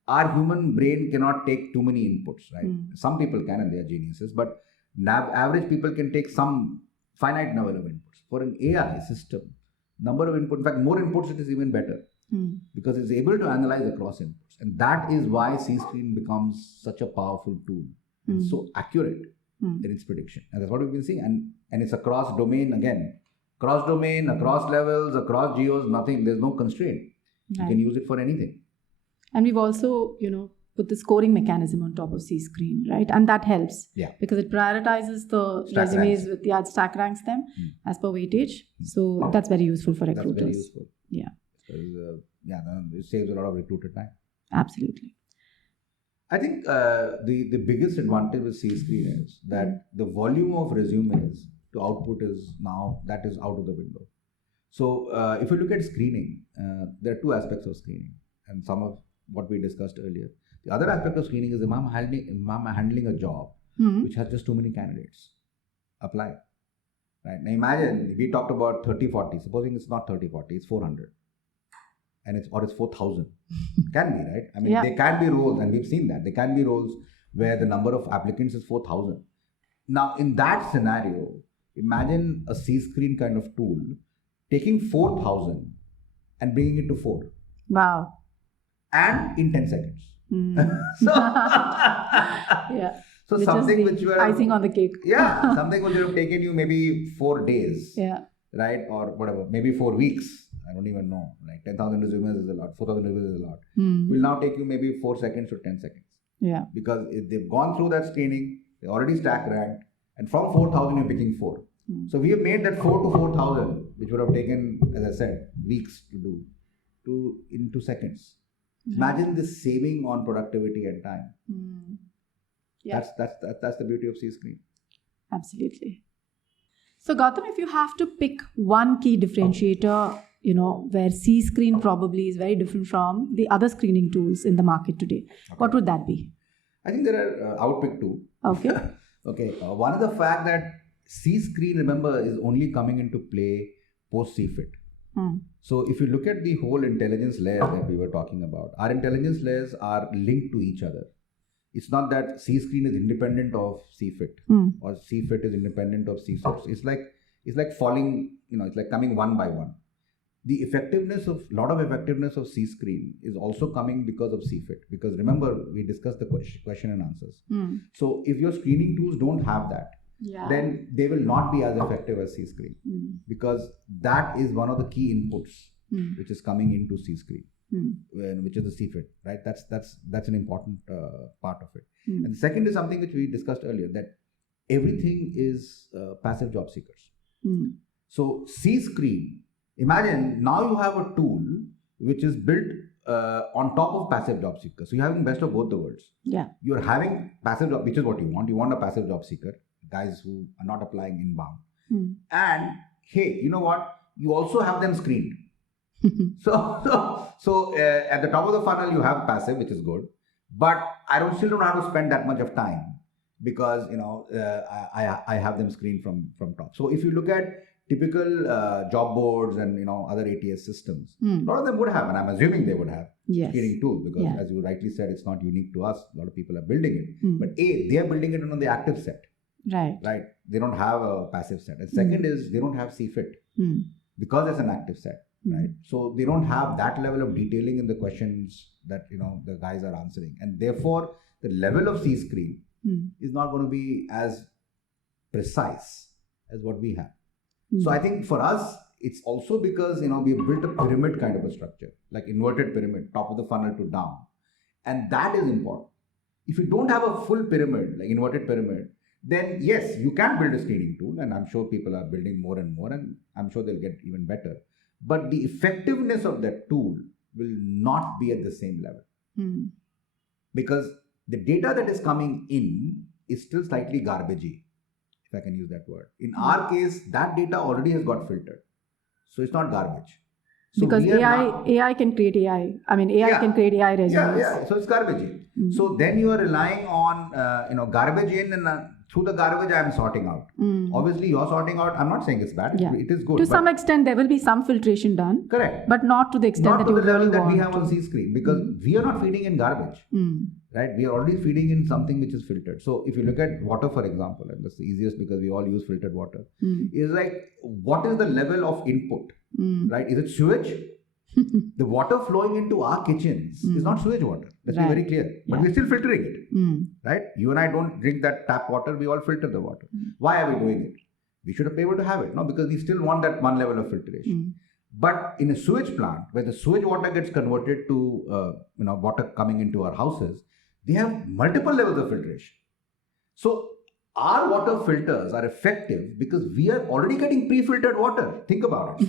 our human brain cannot take too many inputs, right? Some people can and they are geniuses, but average people can take some finite number of inputs. For an AI system, number of inputs, in fact, more inputs, it is even better because it's able to analyze across inputs. And that is why C-screen becomes such a powerful tool and so accurate in its prediction. And that's what we've been seeing. And it's across domain again. Cross domain, across levels, across geos, nothing. There's no constraint. Right. You can use it for anything. And we've also, put the scoring mechanism on top of C-screen, right? And that helps. Yeah. Because it prioritizes the stack resumes ranks. It stack ranks them as per weightage. So that's very useful for recruiters. That's very useful. Yeah. It saves a lot of recruiter time. Absolutely. I think the biggest advantage with C-screen is that the volume of resumes to output is now, that is out of the window. So if you look at screening, there are two aspects of screening and some of what we discussed earlier. The other aspect of screening is if I'm handling a job which has just too many candidates, apply. Right? Now imagine we talked about 30-40, supposing it's not 30-40, it's 400. And it's 4,000. Can be, right? I mean, there can be roles, and we've seen that. There can be roles where the number of applicants is 4,000. Now, in that scenario, imagine a C-screen kind of tool taking 4,000 and bringing it to 4. Wow. And in 10 seconds. So which something which you are icing on the cake. Something which would have taken you maybe 4 days. Yeah. Right? Or whatever, maybe 4 weeks. I don't even know. Like 10,000 resumes is a lot. 4,000 resumes is a lot. Will now take you maybe 4 seconds to 10 seconds. Yeah. Because if they've gone through that screening, they already stack ranked, and from 4,000 you're picking 4. So we have made that 4 to 4,000, which would have taken, as I said, weeks to do, in 2 seconds. Imagine this saving on productivity and time. Yeah. That's the beauty of C-screen. Absolutely. So Gautam, if you have to pick one key differentiator, where C-screen probably is very different from the other screening tools in the market today, what would that be? I think there are, I would pick 2. Okay. Okay. One is the fact that C-screen, remember, is only coming into play post CFIT. So if you look at the whole intelligence layer that we were talking about, our intelligence layers are linked to each other. It's not that C-screen is independent of CFIT or CFIT is independent of C-source. It's like falling, it's like coming one by one. The lot of effectiveness of C-screen is also coming because of CFIT. Because remember, we discussed the question and answers. So if your screening tools don't have that, then they will not be as effective as C-screen. Because that is one of the key inputs which is coming into C-screen. Which is the CFIT, right? That's an important part of it. And the second is something which we discussed earlier, that everything is passive job seekers. So C-screen, imagine now you have a tool which is built on top of passive job seekers. So you're having best of both the worlds. Yeah. You're having passive job, which is what you want. You want a passive job seeker, guys who are not applying inbound. And hey, you know what? You also have them screened. So at the top of the funnel you have passive, which is good, but I still don't have to spend that much of time because I have them screened from top. So if you look at typical job boards and other ATS systems, a lot of them would have, and I'm assuming they would have screening tools because as you rightly said, it's not unique to us. A lot of people are building it, but they are building it on the active set. Right. They don't have a passive set. And second is they don't have CFIT because it's an active set. Right. So they don't have that level of detailing in the questions that the guys are answering, and therefore the level of C-screen is not going to be as precise as what we have. So I think for us it's also because we have built a pyramid kind of a structure, like inverted pyramid, top of the funnel to down, and that is important. If you don't have a full pyramid, like inverted pyramid, then yes, you can build a screening tool, and I'm sure people are building more and more, and I'm sure they'll get even better. But the effectiveness of that tool will not be at the same level. Because the data that is coming in is still slightly garbagey, if I can use that word. In our case, that data already has got filtered. So it's not garbage. So because AI can create AI. I mean, AI can create AI resumes. So it's garbagey. So then you are relying on, garbage in and through the garbage I am sorting out. Obviously, you're sorting out. I'm not saying it's bad. Yeah. It is good. To some extent, there will be some filtration done. Correct. But not to the extent Not that to you the level really that want we have to. on C-screen, because we are not feeding in garbage. Right? We are already feeding in something which is filtered. So if you look at water, for example, and that's the easiest because we all use filtered water, is like, what is the level of input? Right? Is it sewage? The water flowing into our kitchens is not sewage water. Let's be very clear. But we're still filtering it. Right? You and I don't drink that tap water. We all filter the water. Why are we doing it? We should be able to have it. No, because we still want that one level of filtration. But in a sewage plant, where the sewage water gets converted to water coming into our houses, they have multiple levels of filtration. So our water filters are effective because we are already getting pre-filtered water. Think about it.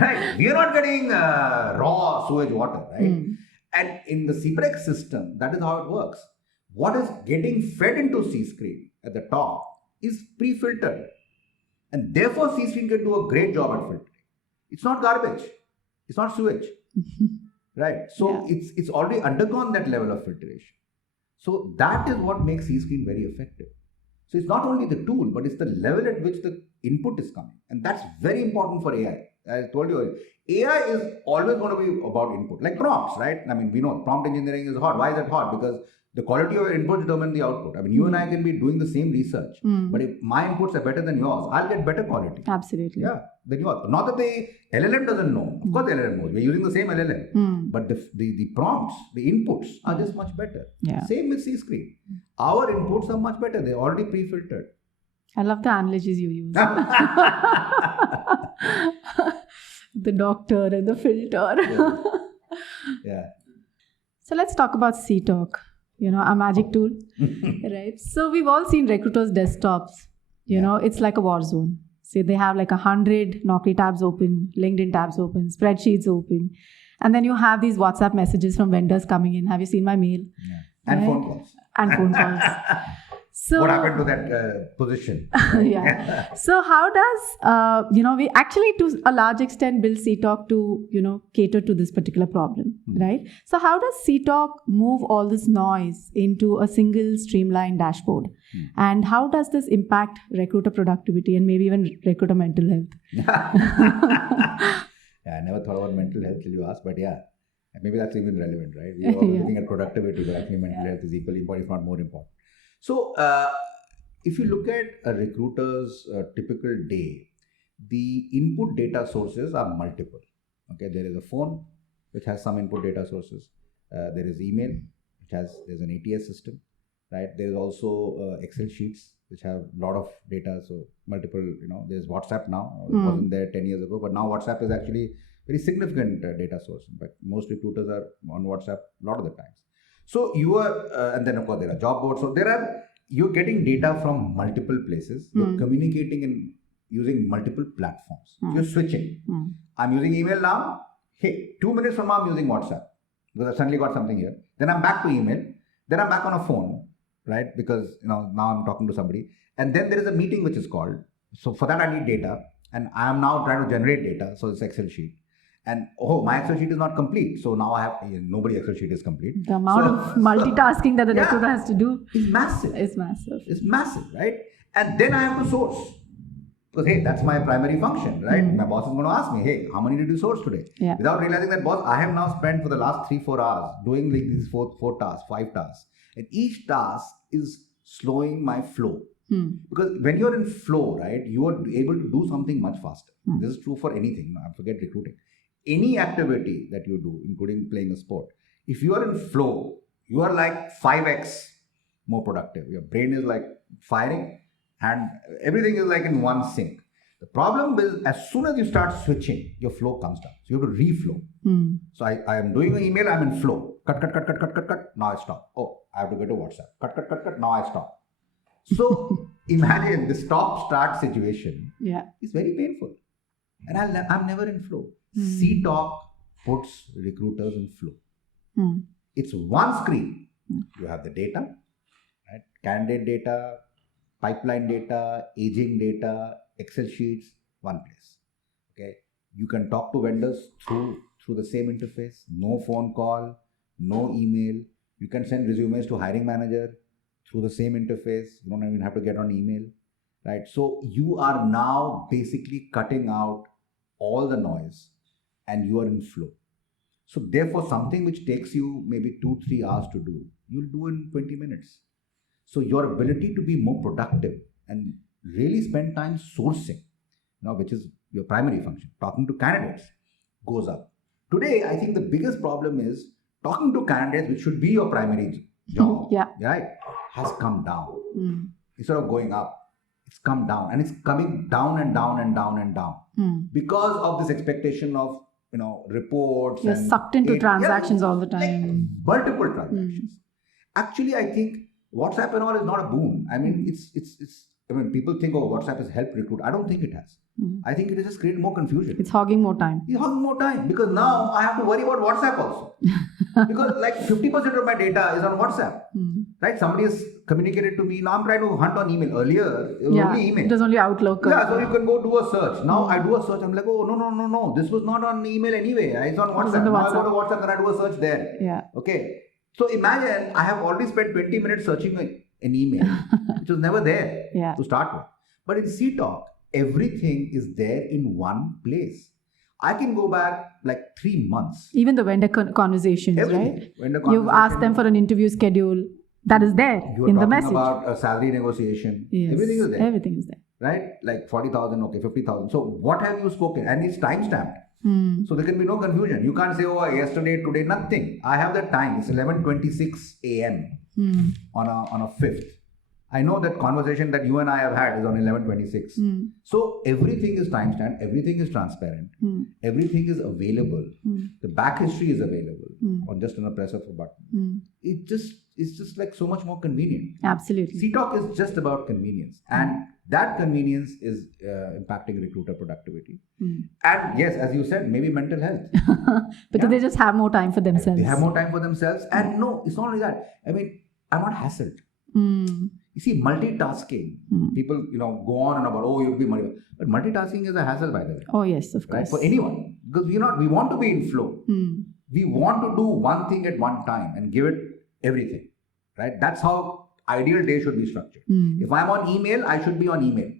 Right? We are not getting raw sewage water, right? And in the CPREX system, that is how it works. What is getting fed into C-screen at the top is pre-filtered. And therefore, C-screen can do a great job at filtering. It's not garbage. It's not sewage. Right? So it's already undergone that level of filtration. So that is what makes C-screen very effective. So it's not only the tool, but it's the level at which the input is coming. And that's very important for AI. As I told you earlier, AI is always going to be about input. Like prompts, right? I mean, we know prompt engineering is hot. Why is it hot? Because the quality of your input determines the output. I mean, you and I can be doing the same research, but if my inputs are better than yours, I'll get better quality. Absolutely. Yeah, than yours. Not that the LLM doesn't know. Of course, the LLM knows. We're using the same LLM, but the prompts, the inputs are just much better. Yeah. Same with C-screen. Our inputs are much better. They're already pre-filtered. I love the analogies you use. The doctor and the filter. Yeah. So let's talk about C-Talk. A magic tool, right? So we've all seen recruiters' desktops. It's like a war zone. Say they have like 100 Naukri tabs open, LinkedIn tabs open, spreadsheets open. And then you have these WhatsApp messages from vendors coming in. Have you seen my mail? Yeah. And right? phone calls. And phone calls. So, what happened to that position? Yeah. So how does, we actually to a large extent build C-Talk to, cater to this particular problem, right? So how does C-Talk move all this noise into a single streamlined dashboard? And how does this impact recruiter productivity and maybe even recruiter mental health? I never thought about mental health till you asked, but yeah, maybe that's even relevant, right? We are all looking at productivity, but actually mental health is equally important, if not more important. So, if you look at a recruiter's typical day, the input data sources are multiple. Okay, there is a phone, which has some input data sources. There is email, there's an ATS system, right? There is also Excel sheets, which have a lot of data. So multiple, there's WhatsApp now. It wasn't there 10 years ago, but now WhatsApp is actually very significant data source. In fact, most recruiters are on WhatsApp a lot of the times. So you are, and then of course there are job boards. So you're getting data from multiple places. You're communicating and using multiple platforms. So you're switching. I'm using email now. Hey, 2 minutes from now I'm using WhatsApp because I've suddenly got something here. Then I'm back to email. Then I'm back on a phone, right? Because now I'm talking to somebody. And then there is a meeting which is called. So for that I need data, and I am now trying to generate data. So it's Excel sheet. And my Excel sheet is not complete. So now I have, nobody Excel sheet is complete. The amount of multitasking that the recruiter has to do is massive. It's massive. It's massive, right? And then I have to source. Because, hey, that's my primary function, right? My boss is going to ask me, hey, how many did you source today? Yeah. Without realizing that, boss, I have now spent for the last 3-4 hours doing like these four tasks, 5 tasks. And each task is slowing my flow. Because when you're in flow, right, you are able to do something much faster. This is true for anything. I forget recruiting. Any activity that you do, including playing a sport, if you are in flow, you are like 5x more productive. Your brain is like firing and everything is like in one sync. The problem is as soon as you start switching, your flow comes down. So you have to reflow. So I am doing an email, I'm in flow. Cut. Now I stop. Oh, I have to go to WhatsApp. Cut. Now I stop. So imagine the stop-start situation is very painful. And I'm never in flow. C-Talk puts recruiters in flow. It's one screen. You have the data, right? Candidate data, pipeline data, aging data, Excel sheets, one place. Okay, you can talk to vendors through the same interface. No phone call, no email. You can send resumes to hiring manager. through the same interface. You don't even have to get on email, right? So you are now basically cutting out all the noise and you are in flow. So therefore, something which takes you maybe 2-3 hours to do, you'll do in 20 minutes. So your ability to be more productive and really spend time sourcing, which is your primary function, talking to candidates, goes up. Today, I think the biggest problem is talking to candidates, which should be your primary job, right, has come down. Instead of going up, it's come down, and it's coming down and down and down and down because of this expectation of reports. You're and sucked into transactions all the time. Like multiple transactions. Actually, I think WhatsApp and all is not a boon. I mean, it's. I mean, people think, oh, WhatsApp has helped recruit. I don't think it has. I think it has just created more confusion. It's hogging more time. It's hogging more time because now I have to worry about WhatsApp also. Because like 50% of my data is on WhatsApp. Right? Somebody has communicated to me. Now I'm trying to hunt on email. Earlier, it was only email. It was only Outlook. Yeah, so you can go do a search. Now I do a search. I'm like, oh, no. This was not on email anyway. It's on WhatsApp. Now I go to WhatsApp and I do a search there. Yeah. Okay. So imagine I have already spent 20 minutes searching an email, which was never there to start with. But in CTalk, everything is there in one place. I can go back like 3 months. Even the vendor conversations, everything. right? Vendor You've asked them for an interview schedule. That is there in the message. About a salary negotiation. Yes, everything is there. Everything is there. Right? Like 40,000, okay, 50,000. So what have you spoken? And it's time stamped. So there can be no confusion. You can't say, oh, yesterday, today, nothing. I have the time. It's 11:26 a.m. on a 5th. I know that conversation that you and I have had is on 11:26. So everything is timestamped. Everything is transparent. Everything is available. The back history is available or just on a press of a button. It's just like so much more convenient. Absolutely. CTalk is just about convenience, and that convenience is impacting recruiter productivity. And yes, as you said, maybe mental health. Because they just have more time for themselves. They have more time for themselves. And no, it's not only that. I mean, I'm not hassled. You see, multitasking, people, go on and about, oh, you'll be multitasking. But multitasking is a hassle, by the way. Oh, yes, of course. Right? For anyone. Because we want to be in flow. We want to do one thing at one time and give it everything. Right? That's how ideal day should be structured. If I'm on email, I should be on email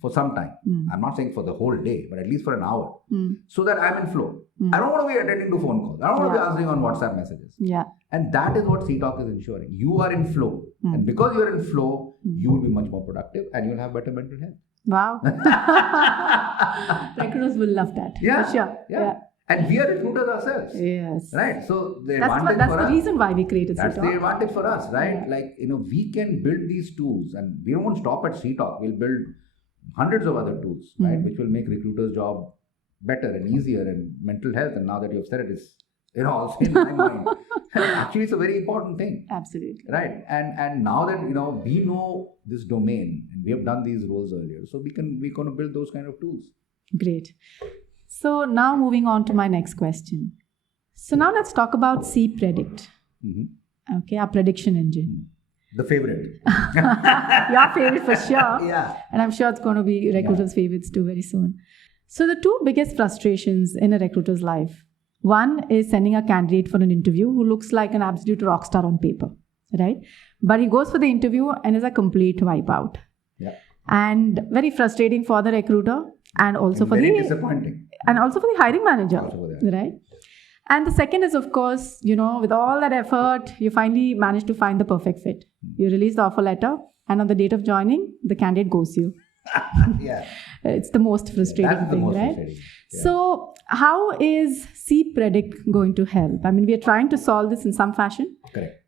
for some time. I'm not saying for the whole day, but at least for an hour. So that I'm in flow. I don't want to be attending to phone calls. I don't want to be answering on WhatsApp messages. Yeah. And that is what CTalk is ensuring. You are in flow. And because you're in flow, you will be much more productive and you'll have better mental health. Wow. Recruiters will love that. Yeah. For sure. Yeah. And we are recruiters ourselves. Yes. Right. So the that's advantage for the us. reason why we created That's CTalk. the advantage for us, right? Yeah. Like, we can build these tools and we don't want to stop at CTalk. We'll build hundreds of other tools, right? Which will make recruiters' job better and easier and mental health. And now that you've said it, it's, also in my mind. Actually, it's a very important thing. Absolutely. Right. And now that, we know this domain and we have done these roles earlier. So we're going to build those kind of tools. Great. So now moving on to my next question. So now let's talk about C-Predict. Okay, our prediction engine. The favorite. Your favorite for sure. Yeah. And I'm sure it's going to be recruiters' favorites too very soon. So the two biggest frustrations in a recruiter's life. One is sending a candidate for an interview who looks like an absolute rock star on paper, right? But he goes for the interview and is a complete wipeout. Yeah. And very frustrating for the recruiter and also for very the disappointing. And also for the hiring manager, Also right? And the second is, of course, with all that effort, you finally manage to find the perfect fit. You release the offer letter, and on the date of joining, the candidate ghosts you. Yeah. It's the most frustrating thing, right? Yeah. So, how is C-Predict going to help? I mean, we are trying to solve this in some fashion. Correct.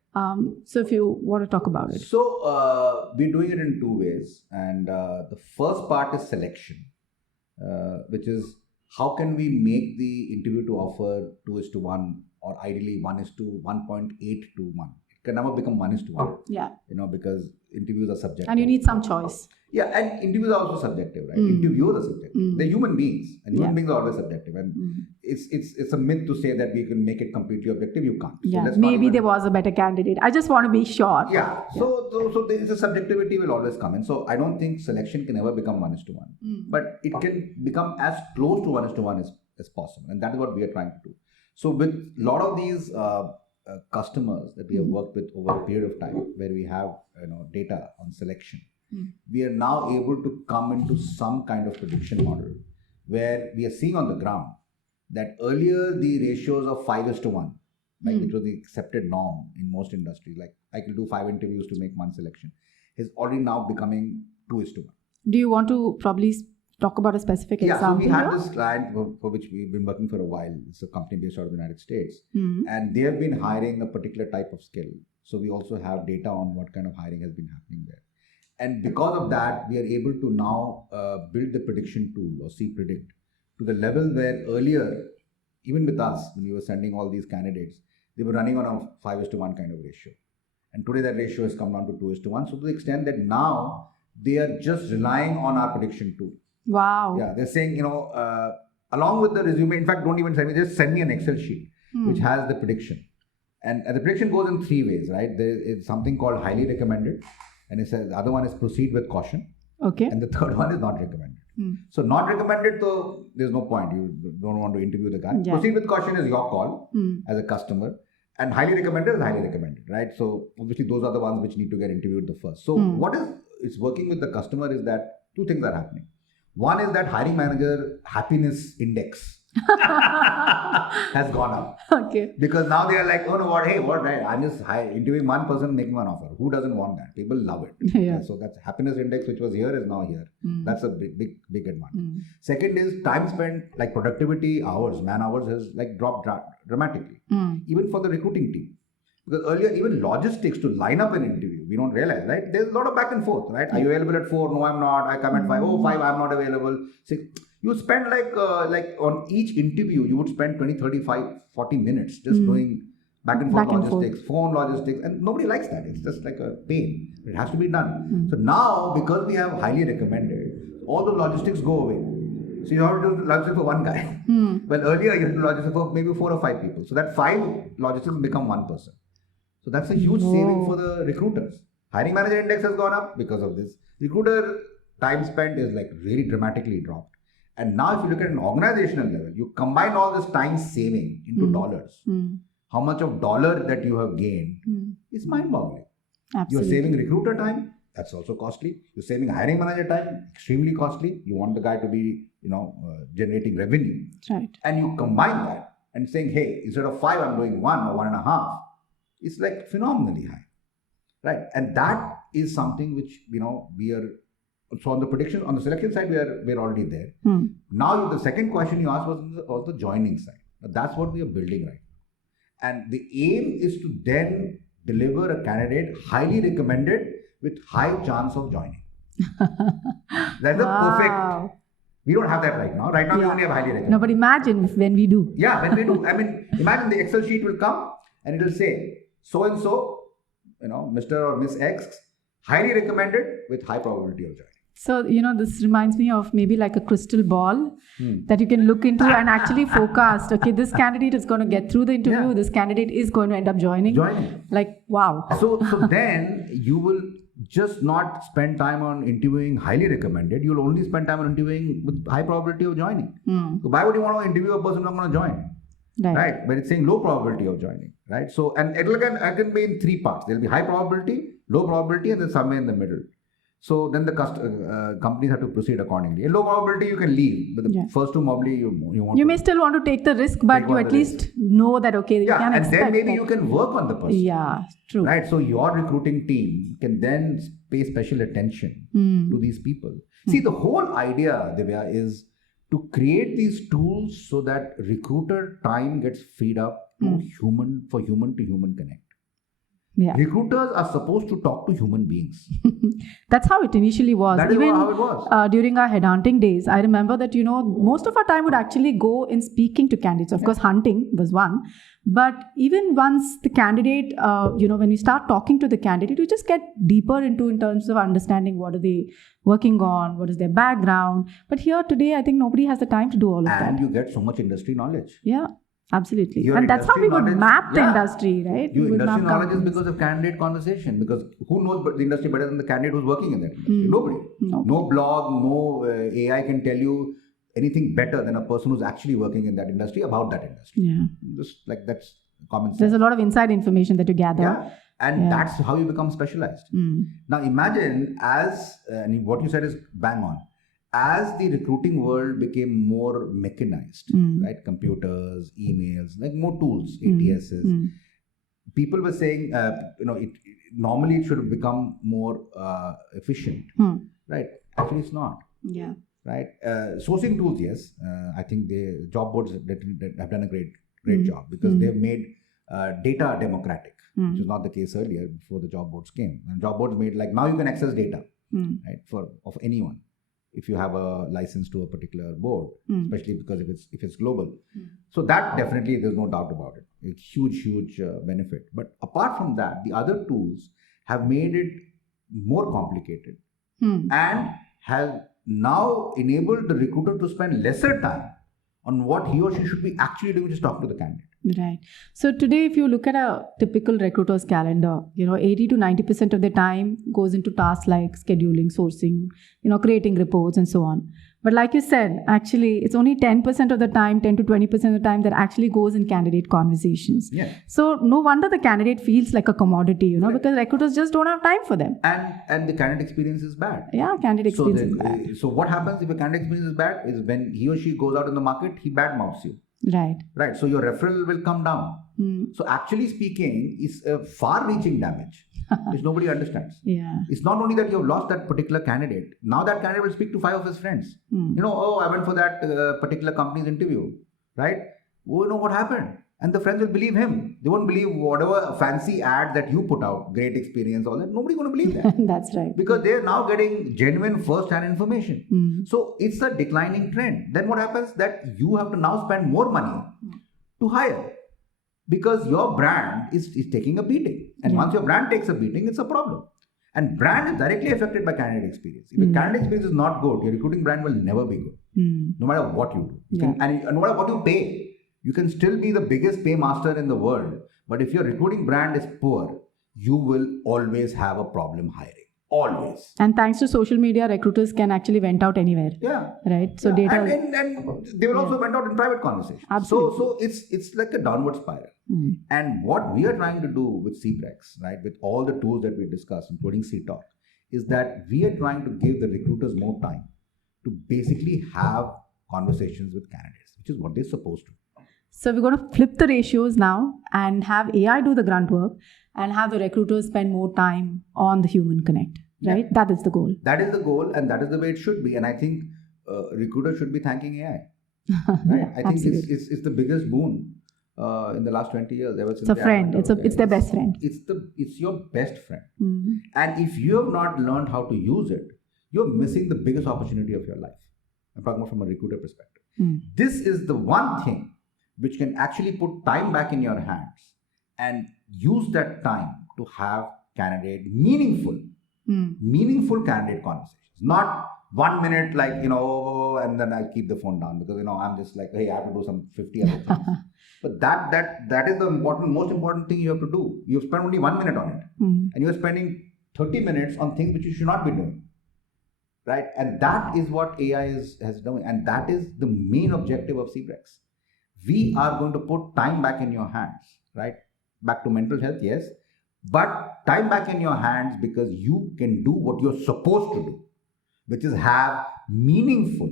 So, if you want to talk about it. So, we're doing it in two ways. And the first part is selection, which is how can we make the interview to offer 2:1 or ideally 1:1.8 to 1. It can never become 1:1. Yeah. Because interviews are subjective. And you need some choice. Yeah, and interviews are also subjective, right? Interviewers are subjective. They're human beings, and human beings are always subjective. And it's a myth to say that we can make it completely objective. You can't. Yeah, so maybe there was a better candidate. I just want to be sure. Yeah. So there is a subjectivity will always come in. So I don't think selection can ever become 1:1, but it can become as close to 1:1 as possible, and that is what we are trying to do. So with a lot of these customers that we have worked with over a period of time, where we have data on selection, we are now able to come into some kind of prediction model where we are seeing on the ground that earlier the ratios of 5:1, like which was the accepted norm in most industries, like I can do 5 interviews to make one selection, is already now becoming 2:1. Do you want to probably talk about a specific Yeah, so example? we had here? this client for which we've been working for a while. It's a company based out of the United States, and they have been hiring a particular type of skill. So we also have data on what kind of hiring has been happening there. And because of that, we are able to now build the prediction tool or C-Predict to the level where earlier, even with us, when we were sending all these candidates, they were running on a 5:1 kind of ratio. And today that ratio has come down to 2:1. So to the extent that now they are just relying on our prediction tool. Wow. Yeah, they're saying, along with the resume, in fact, don't even send me, just send me an Excel sheet which has the prediction. And the prediction goes in 3 ways, right? There is something called highly recommended, and it says the other one is proceed with caution. Okay. And the third one is not recommended. So not recommended, though, there's no point. You don't want to interview the guy. Yeah. Proceed with caution is your call as a customer. And highly recommended is highly recommended, right? So obviously those are the ones which need to get interviewed the first. So what is working with the customer is that 2 things are happening. One is that hiring manager happiness index has gone up. Okay. Because now they are like, oh no, right? I'm just interviewing one person, making one offer. Who doesn't want that? People love it. Yeah. So that's happiness index, which was here, is now here. That's a big advantage. Second is time spent, like productivity hours, man hours has like dropped dramatically. Even for the recruiting team. Because earlier, even logistics to line up an interview, we don't realize, right? There's a lot of back and forth, right? Are you available at 4? No, I'm not. I come at 5. Oh, 5, I'm not available. 6. You spend like on each interview, you would spend 20, 35, 40 minutes just doing back and forth logistics, phone logistics, and nobody likes that. It's just like a pain. It has to be done. So now, because we have highly recommended, all the logistics go away. So you have to do logistics for one guy. Well, earlier you had to do logistics for maybe 4 or 5 people. So that 5 logistics become one person. So that's a huge saving for the recruiters. Hiring manager index has gone up because of this. Recruiter time spent is like really dramatically dropped. And now if you look at an organizational level, you combine all this time saving into dollars. How much of dollar that you have gained is mind-boggling. You're saving recruiter time, that's also costly. You're saving hiring manager time, extremely costly. You want the guy to be, generating revenue. Right. And you combine that and saying, hey, instead of 5, I'm doing 1 or 1.5. It's like phenomenally high, right? And that is something which, we are, so on the prediction, on the selection side, we're already there. Now, the second question you asked was the joining side. That's what we are building right now. And the aim is to then deliver a candidate highly recommended with high chance of joining. That's the perfect. We don't have that right now. Right now, we only have highly recommended. No, but imagine when we do. Yeah, when we do. I mean, imagine the Excel sheet will come and it will say, so-and-so, Mr. or Miss X, highly recommended with high probability of joining. So, this reminds me of maybe like a crystal ball that you can look into and actually forecast, okay, this candidate is going to get through the interview, this candidate is going to end up joining. Like, wow. So then you will just not spend time on interviewing highly recommended, you'll only spend time on interviewing with high probability of joining. So why would you want to interview a person who's not going to join? Right, but it's saying low probability of joining, right? So, and it can be in 3 parts. There'll be high probability, low probability, and then somewhere in the middle. So then the companies have to proceed accordingly. In low probability, you can leave, but the first 2 probably you want. You may still want to take the risk, but you at least know that you can expect. And then maybe you can work on the person. Yeah, true. Right, so your recruiting team can then pay special attention to these people. See, the whole idea, Divya, is to create these tools so that recruiter time gets freed up to human to human connect. Yeah. Recruiters are supposed to talk to human beings. That's how it initially was. That is how it was. During our headhunting days, I remember that, most of our time would actually go in speaking to candidates. Of course, hunting was one. But even once the candidate, when we start talking to the candidate, we just get deeper in terms of understanding what are they working on, what is their background. But here today, I think nobody has the time to do all of that. And you get so much industry knowledge. Yeah. Absolutely. Your and that's how we would knowledge, map the industry, right? Your industry knowledge is because of candidate conversation. Because who knows the industry better than the candidate who's working in that industry? Nobody. No blog, no AI can tell you anything better than a person who's actually working in that industry about that industry. Yeah. Just like that's common sense. There's a lot of inside information that you gather. Yeah, and Yeah. that's how you become specialized. Now imagine and what you said is bang on. As the recruiting world became more mechanized, right? Computers, emails, like more tools, ATSs. People were saying, normally it should have become more efficient, right? Actually, it's not. Yeah. Right? Sourcing tools, yes. I think the job boards that have done a great job because they've made data democratic, which was not the case earlier before the job boards came. And job boards made now you can access data, right, of anyone if you have a license to a particular board, especially because if it's global. So that definitely, there's no doubt about it. It's huge benefit. But apart from that, the other tools have made it more complicated and have now enabled the recruiter to spend lesser time on what he or she should be actually doing, which is talking to the candidate. Right. So today, if you look at a typical recruiter's calendar, 80 to 90% of the time goes into tasks like scheduling, sourcing, creating reports and so on. But like you said, actually, it's only 10% of the time, 10 to 20% of the time that actually goes in candidate conversations. Yeah. So no wonder the candidate feels like a commodity, because recruiters just don't have time for them. And the candidate experience is bad. Yeah, candidate experience is bad. So what happens if a candidate experience is bad is when he or she goes out in the market, he badmouths you. Right. So your referral will come down. So actually speaking, it's a far-reaching damage, which nobody understands. Yeah. It's not only that you have lost that particular candidate. Now that candidate will speak to 5 of his friends. I went for that particular company's interview. Right? What happened? And the friends will believe him. They won't believe whatever fancy ad that you put out, great experience, all that. Nobody's going to believe that. That's right. Because they're now getting genuine first-hand information. So it's a declining trend. Then what happens? That you have to now spend more money to hire. Because your brand is taking a beating. And once your brand takes a beating, it's a problem. And brand is directly affected by candidate experience. If your candidate experience is not good, your recruiting brand will never be good. No matter what you do. And no matter what you pay. You can still be the biggest paymaster in the world, but if your recruiting brand is poor, you will always have a problem hiring. Always. And thanks to social media, recruiters can actually vent out anywhere. Yeah. Right. So data. And they will also vent out in private conversations. Absolutely. So it's like a downward spiral. And what we are trying to do with CBREX, right, with all the tools that we discussed, including CTalk, is that we are trying to give the recruiters more time to basically have conversations with candidates, which is what they're supposed to. So we're going to flip the ratios now and have AI do the grunt work and have the recruiters spend more time on the human connect, right? Yeah. That is the goal. That is the goal, and that is the way it should be. And I think recruiters should be thanking AI. Right? I think it's the biggest boon in the last 20 years. Ever since it's a friend. It's their best friend. It's your best friend. And if you have not learned how to use it, you're missing the biggest opportunity of your life. I'm talking about from a recruiter perspective. This is the one thing which can actually put time back in your hands and use that time to have meaningful candidate conversations. Not 1 minute and then I keep the phone down because, I'm just like, hey, I have to do some 50 other things. But that is the most important thing you have to do. You spend only 1 minute on it. And you're spending 30 minutes on things which you should not be doing. Right? And that is what AI has done. And that is the main objective of CBREX. We are going to put time back in your hands, right? Back to mental health, yes. But time back in your hands because you can do what you're supposed to do, which is have meaningful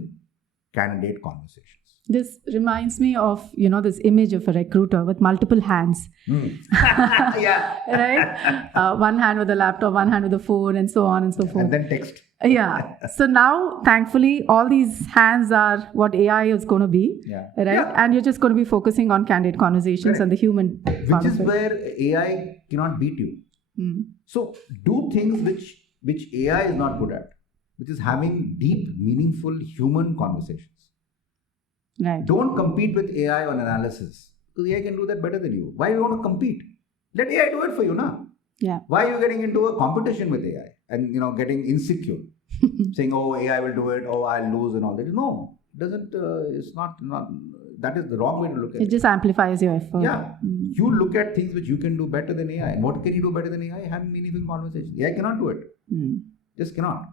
candidate conversations. This reminds me of, this image of a recruiter with multiple hands. Yeah. Right? One hand with a laptop, one hand with a phone, and so on and so forth. And then text. Yeah. So now, thankfully, all these hands are what AI is going to be. Yeah. Right? Yeah. And you're just going to be focusing on candidate conversations and the human. Which is where AI cannot beat you. So do things which AI is not good at, which is having deep, meaningful human conversations. Right. Don't compete with AI on analysis because AI can do that better than you. Why do you want to compete? Let AI do it for you now. Yeah. Why are you getting into a competition with AI and getting insecure, saying, "Oh, AI will do it. Oh, I'll lose," and all that? No, it doesn't. It's not. That is the wrong way to look at it. It just amplifies your effort. Yeah. You look at things which you can do better than AI. And what can you do better than AI? Have meaningful conversations. AI cannot do it. Just cannot.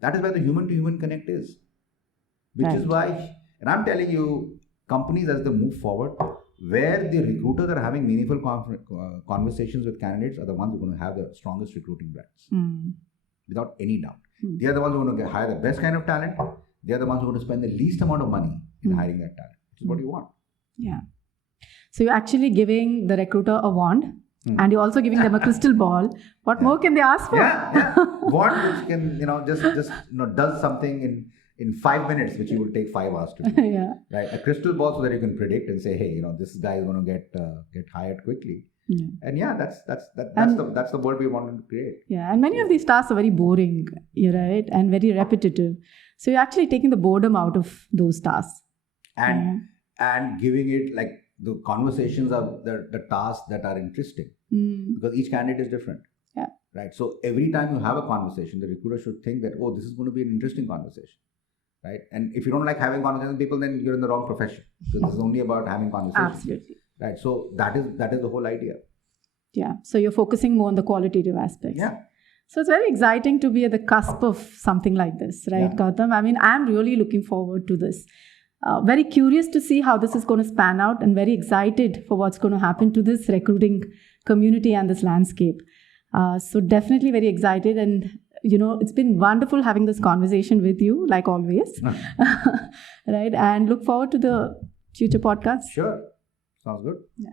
That is where the human-to-human connect is. Which is why, and I'm telling you, companies as they move forward, where the recruiters are having meaningful conversations with candidates are the ones who are going to have the strongest recruiting brands, without any doubt. They are the ones who are going to hire the best kind of talent. They are the ones who are going to spend the least amount of money in hiring that talent, which is what you want. Yeah. So you're actually giving the recruiter a wand, and you're also giving them a crystal ball. What more can they ask for? Wand which can, just does something in 5 minutes, which you will take 5 hours to do. Right? A crystal ball so that you can predict and say, hey, this guy is going to get hired quickly. And that's the world we wanted to create. Yeah, and many of these tasks are very boring, right, and very repetitive. So you're actually taking the boredom out of those tasks, and giving it like the conversations are the tasks that are interesting, because each candidate is different. Yeah. Right. So every time you have a conversation, the recruiter should think that, this is going to be an interesting conversation. Right. And if you don't like having conversations with people, then you're in the wrong profession, because this is only about having conversations. Absolutely. Right. So that is the whole idea. Yeah. So you're focusing more on the qualitative aspects. Yeah. So it's very exciting to be at the cusp of something like this, right, Gautam? I mean, I'm really looking forward to this. Very curious to see how this is going to span out, and very excited for what's going to happen to this recruiting community and this landscape. So definitely very excited, and it's been wonderful having this conversation with you, like always. Right, and look forward to the future podcasts. Sure, sounds good. Yeah.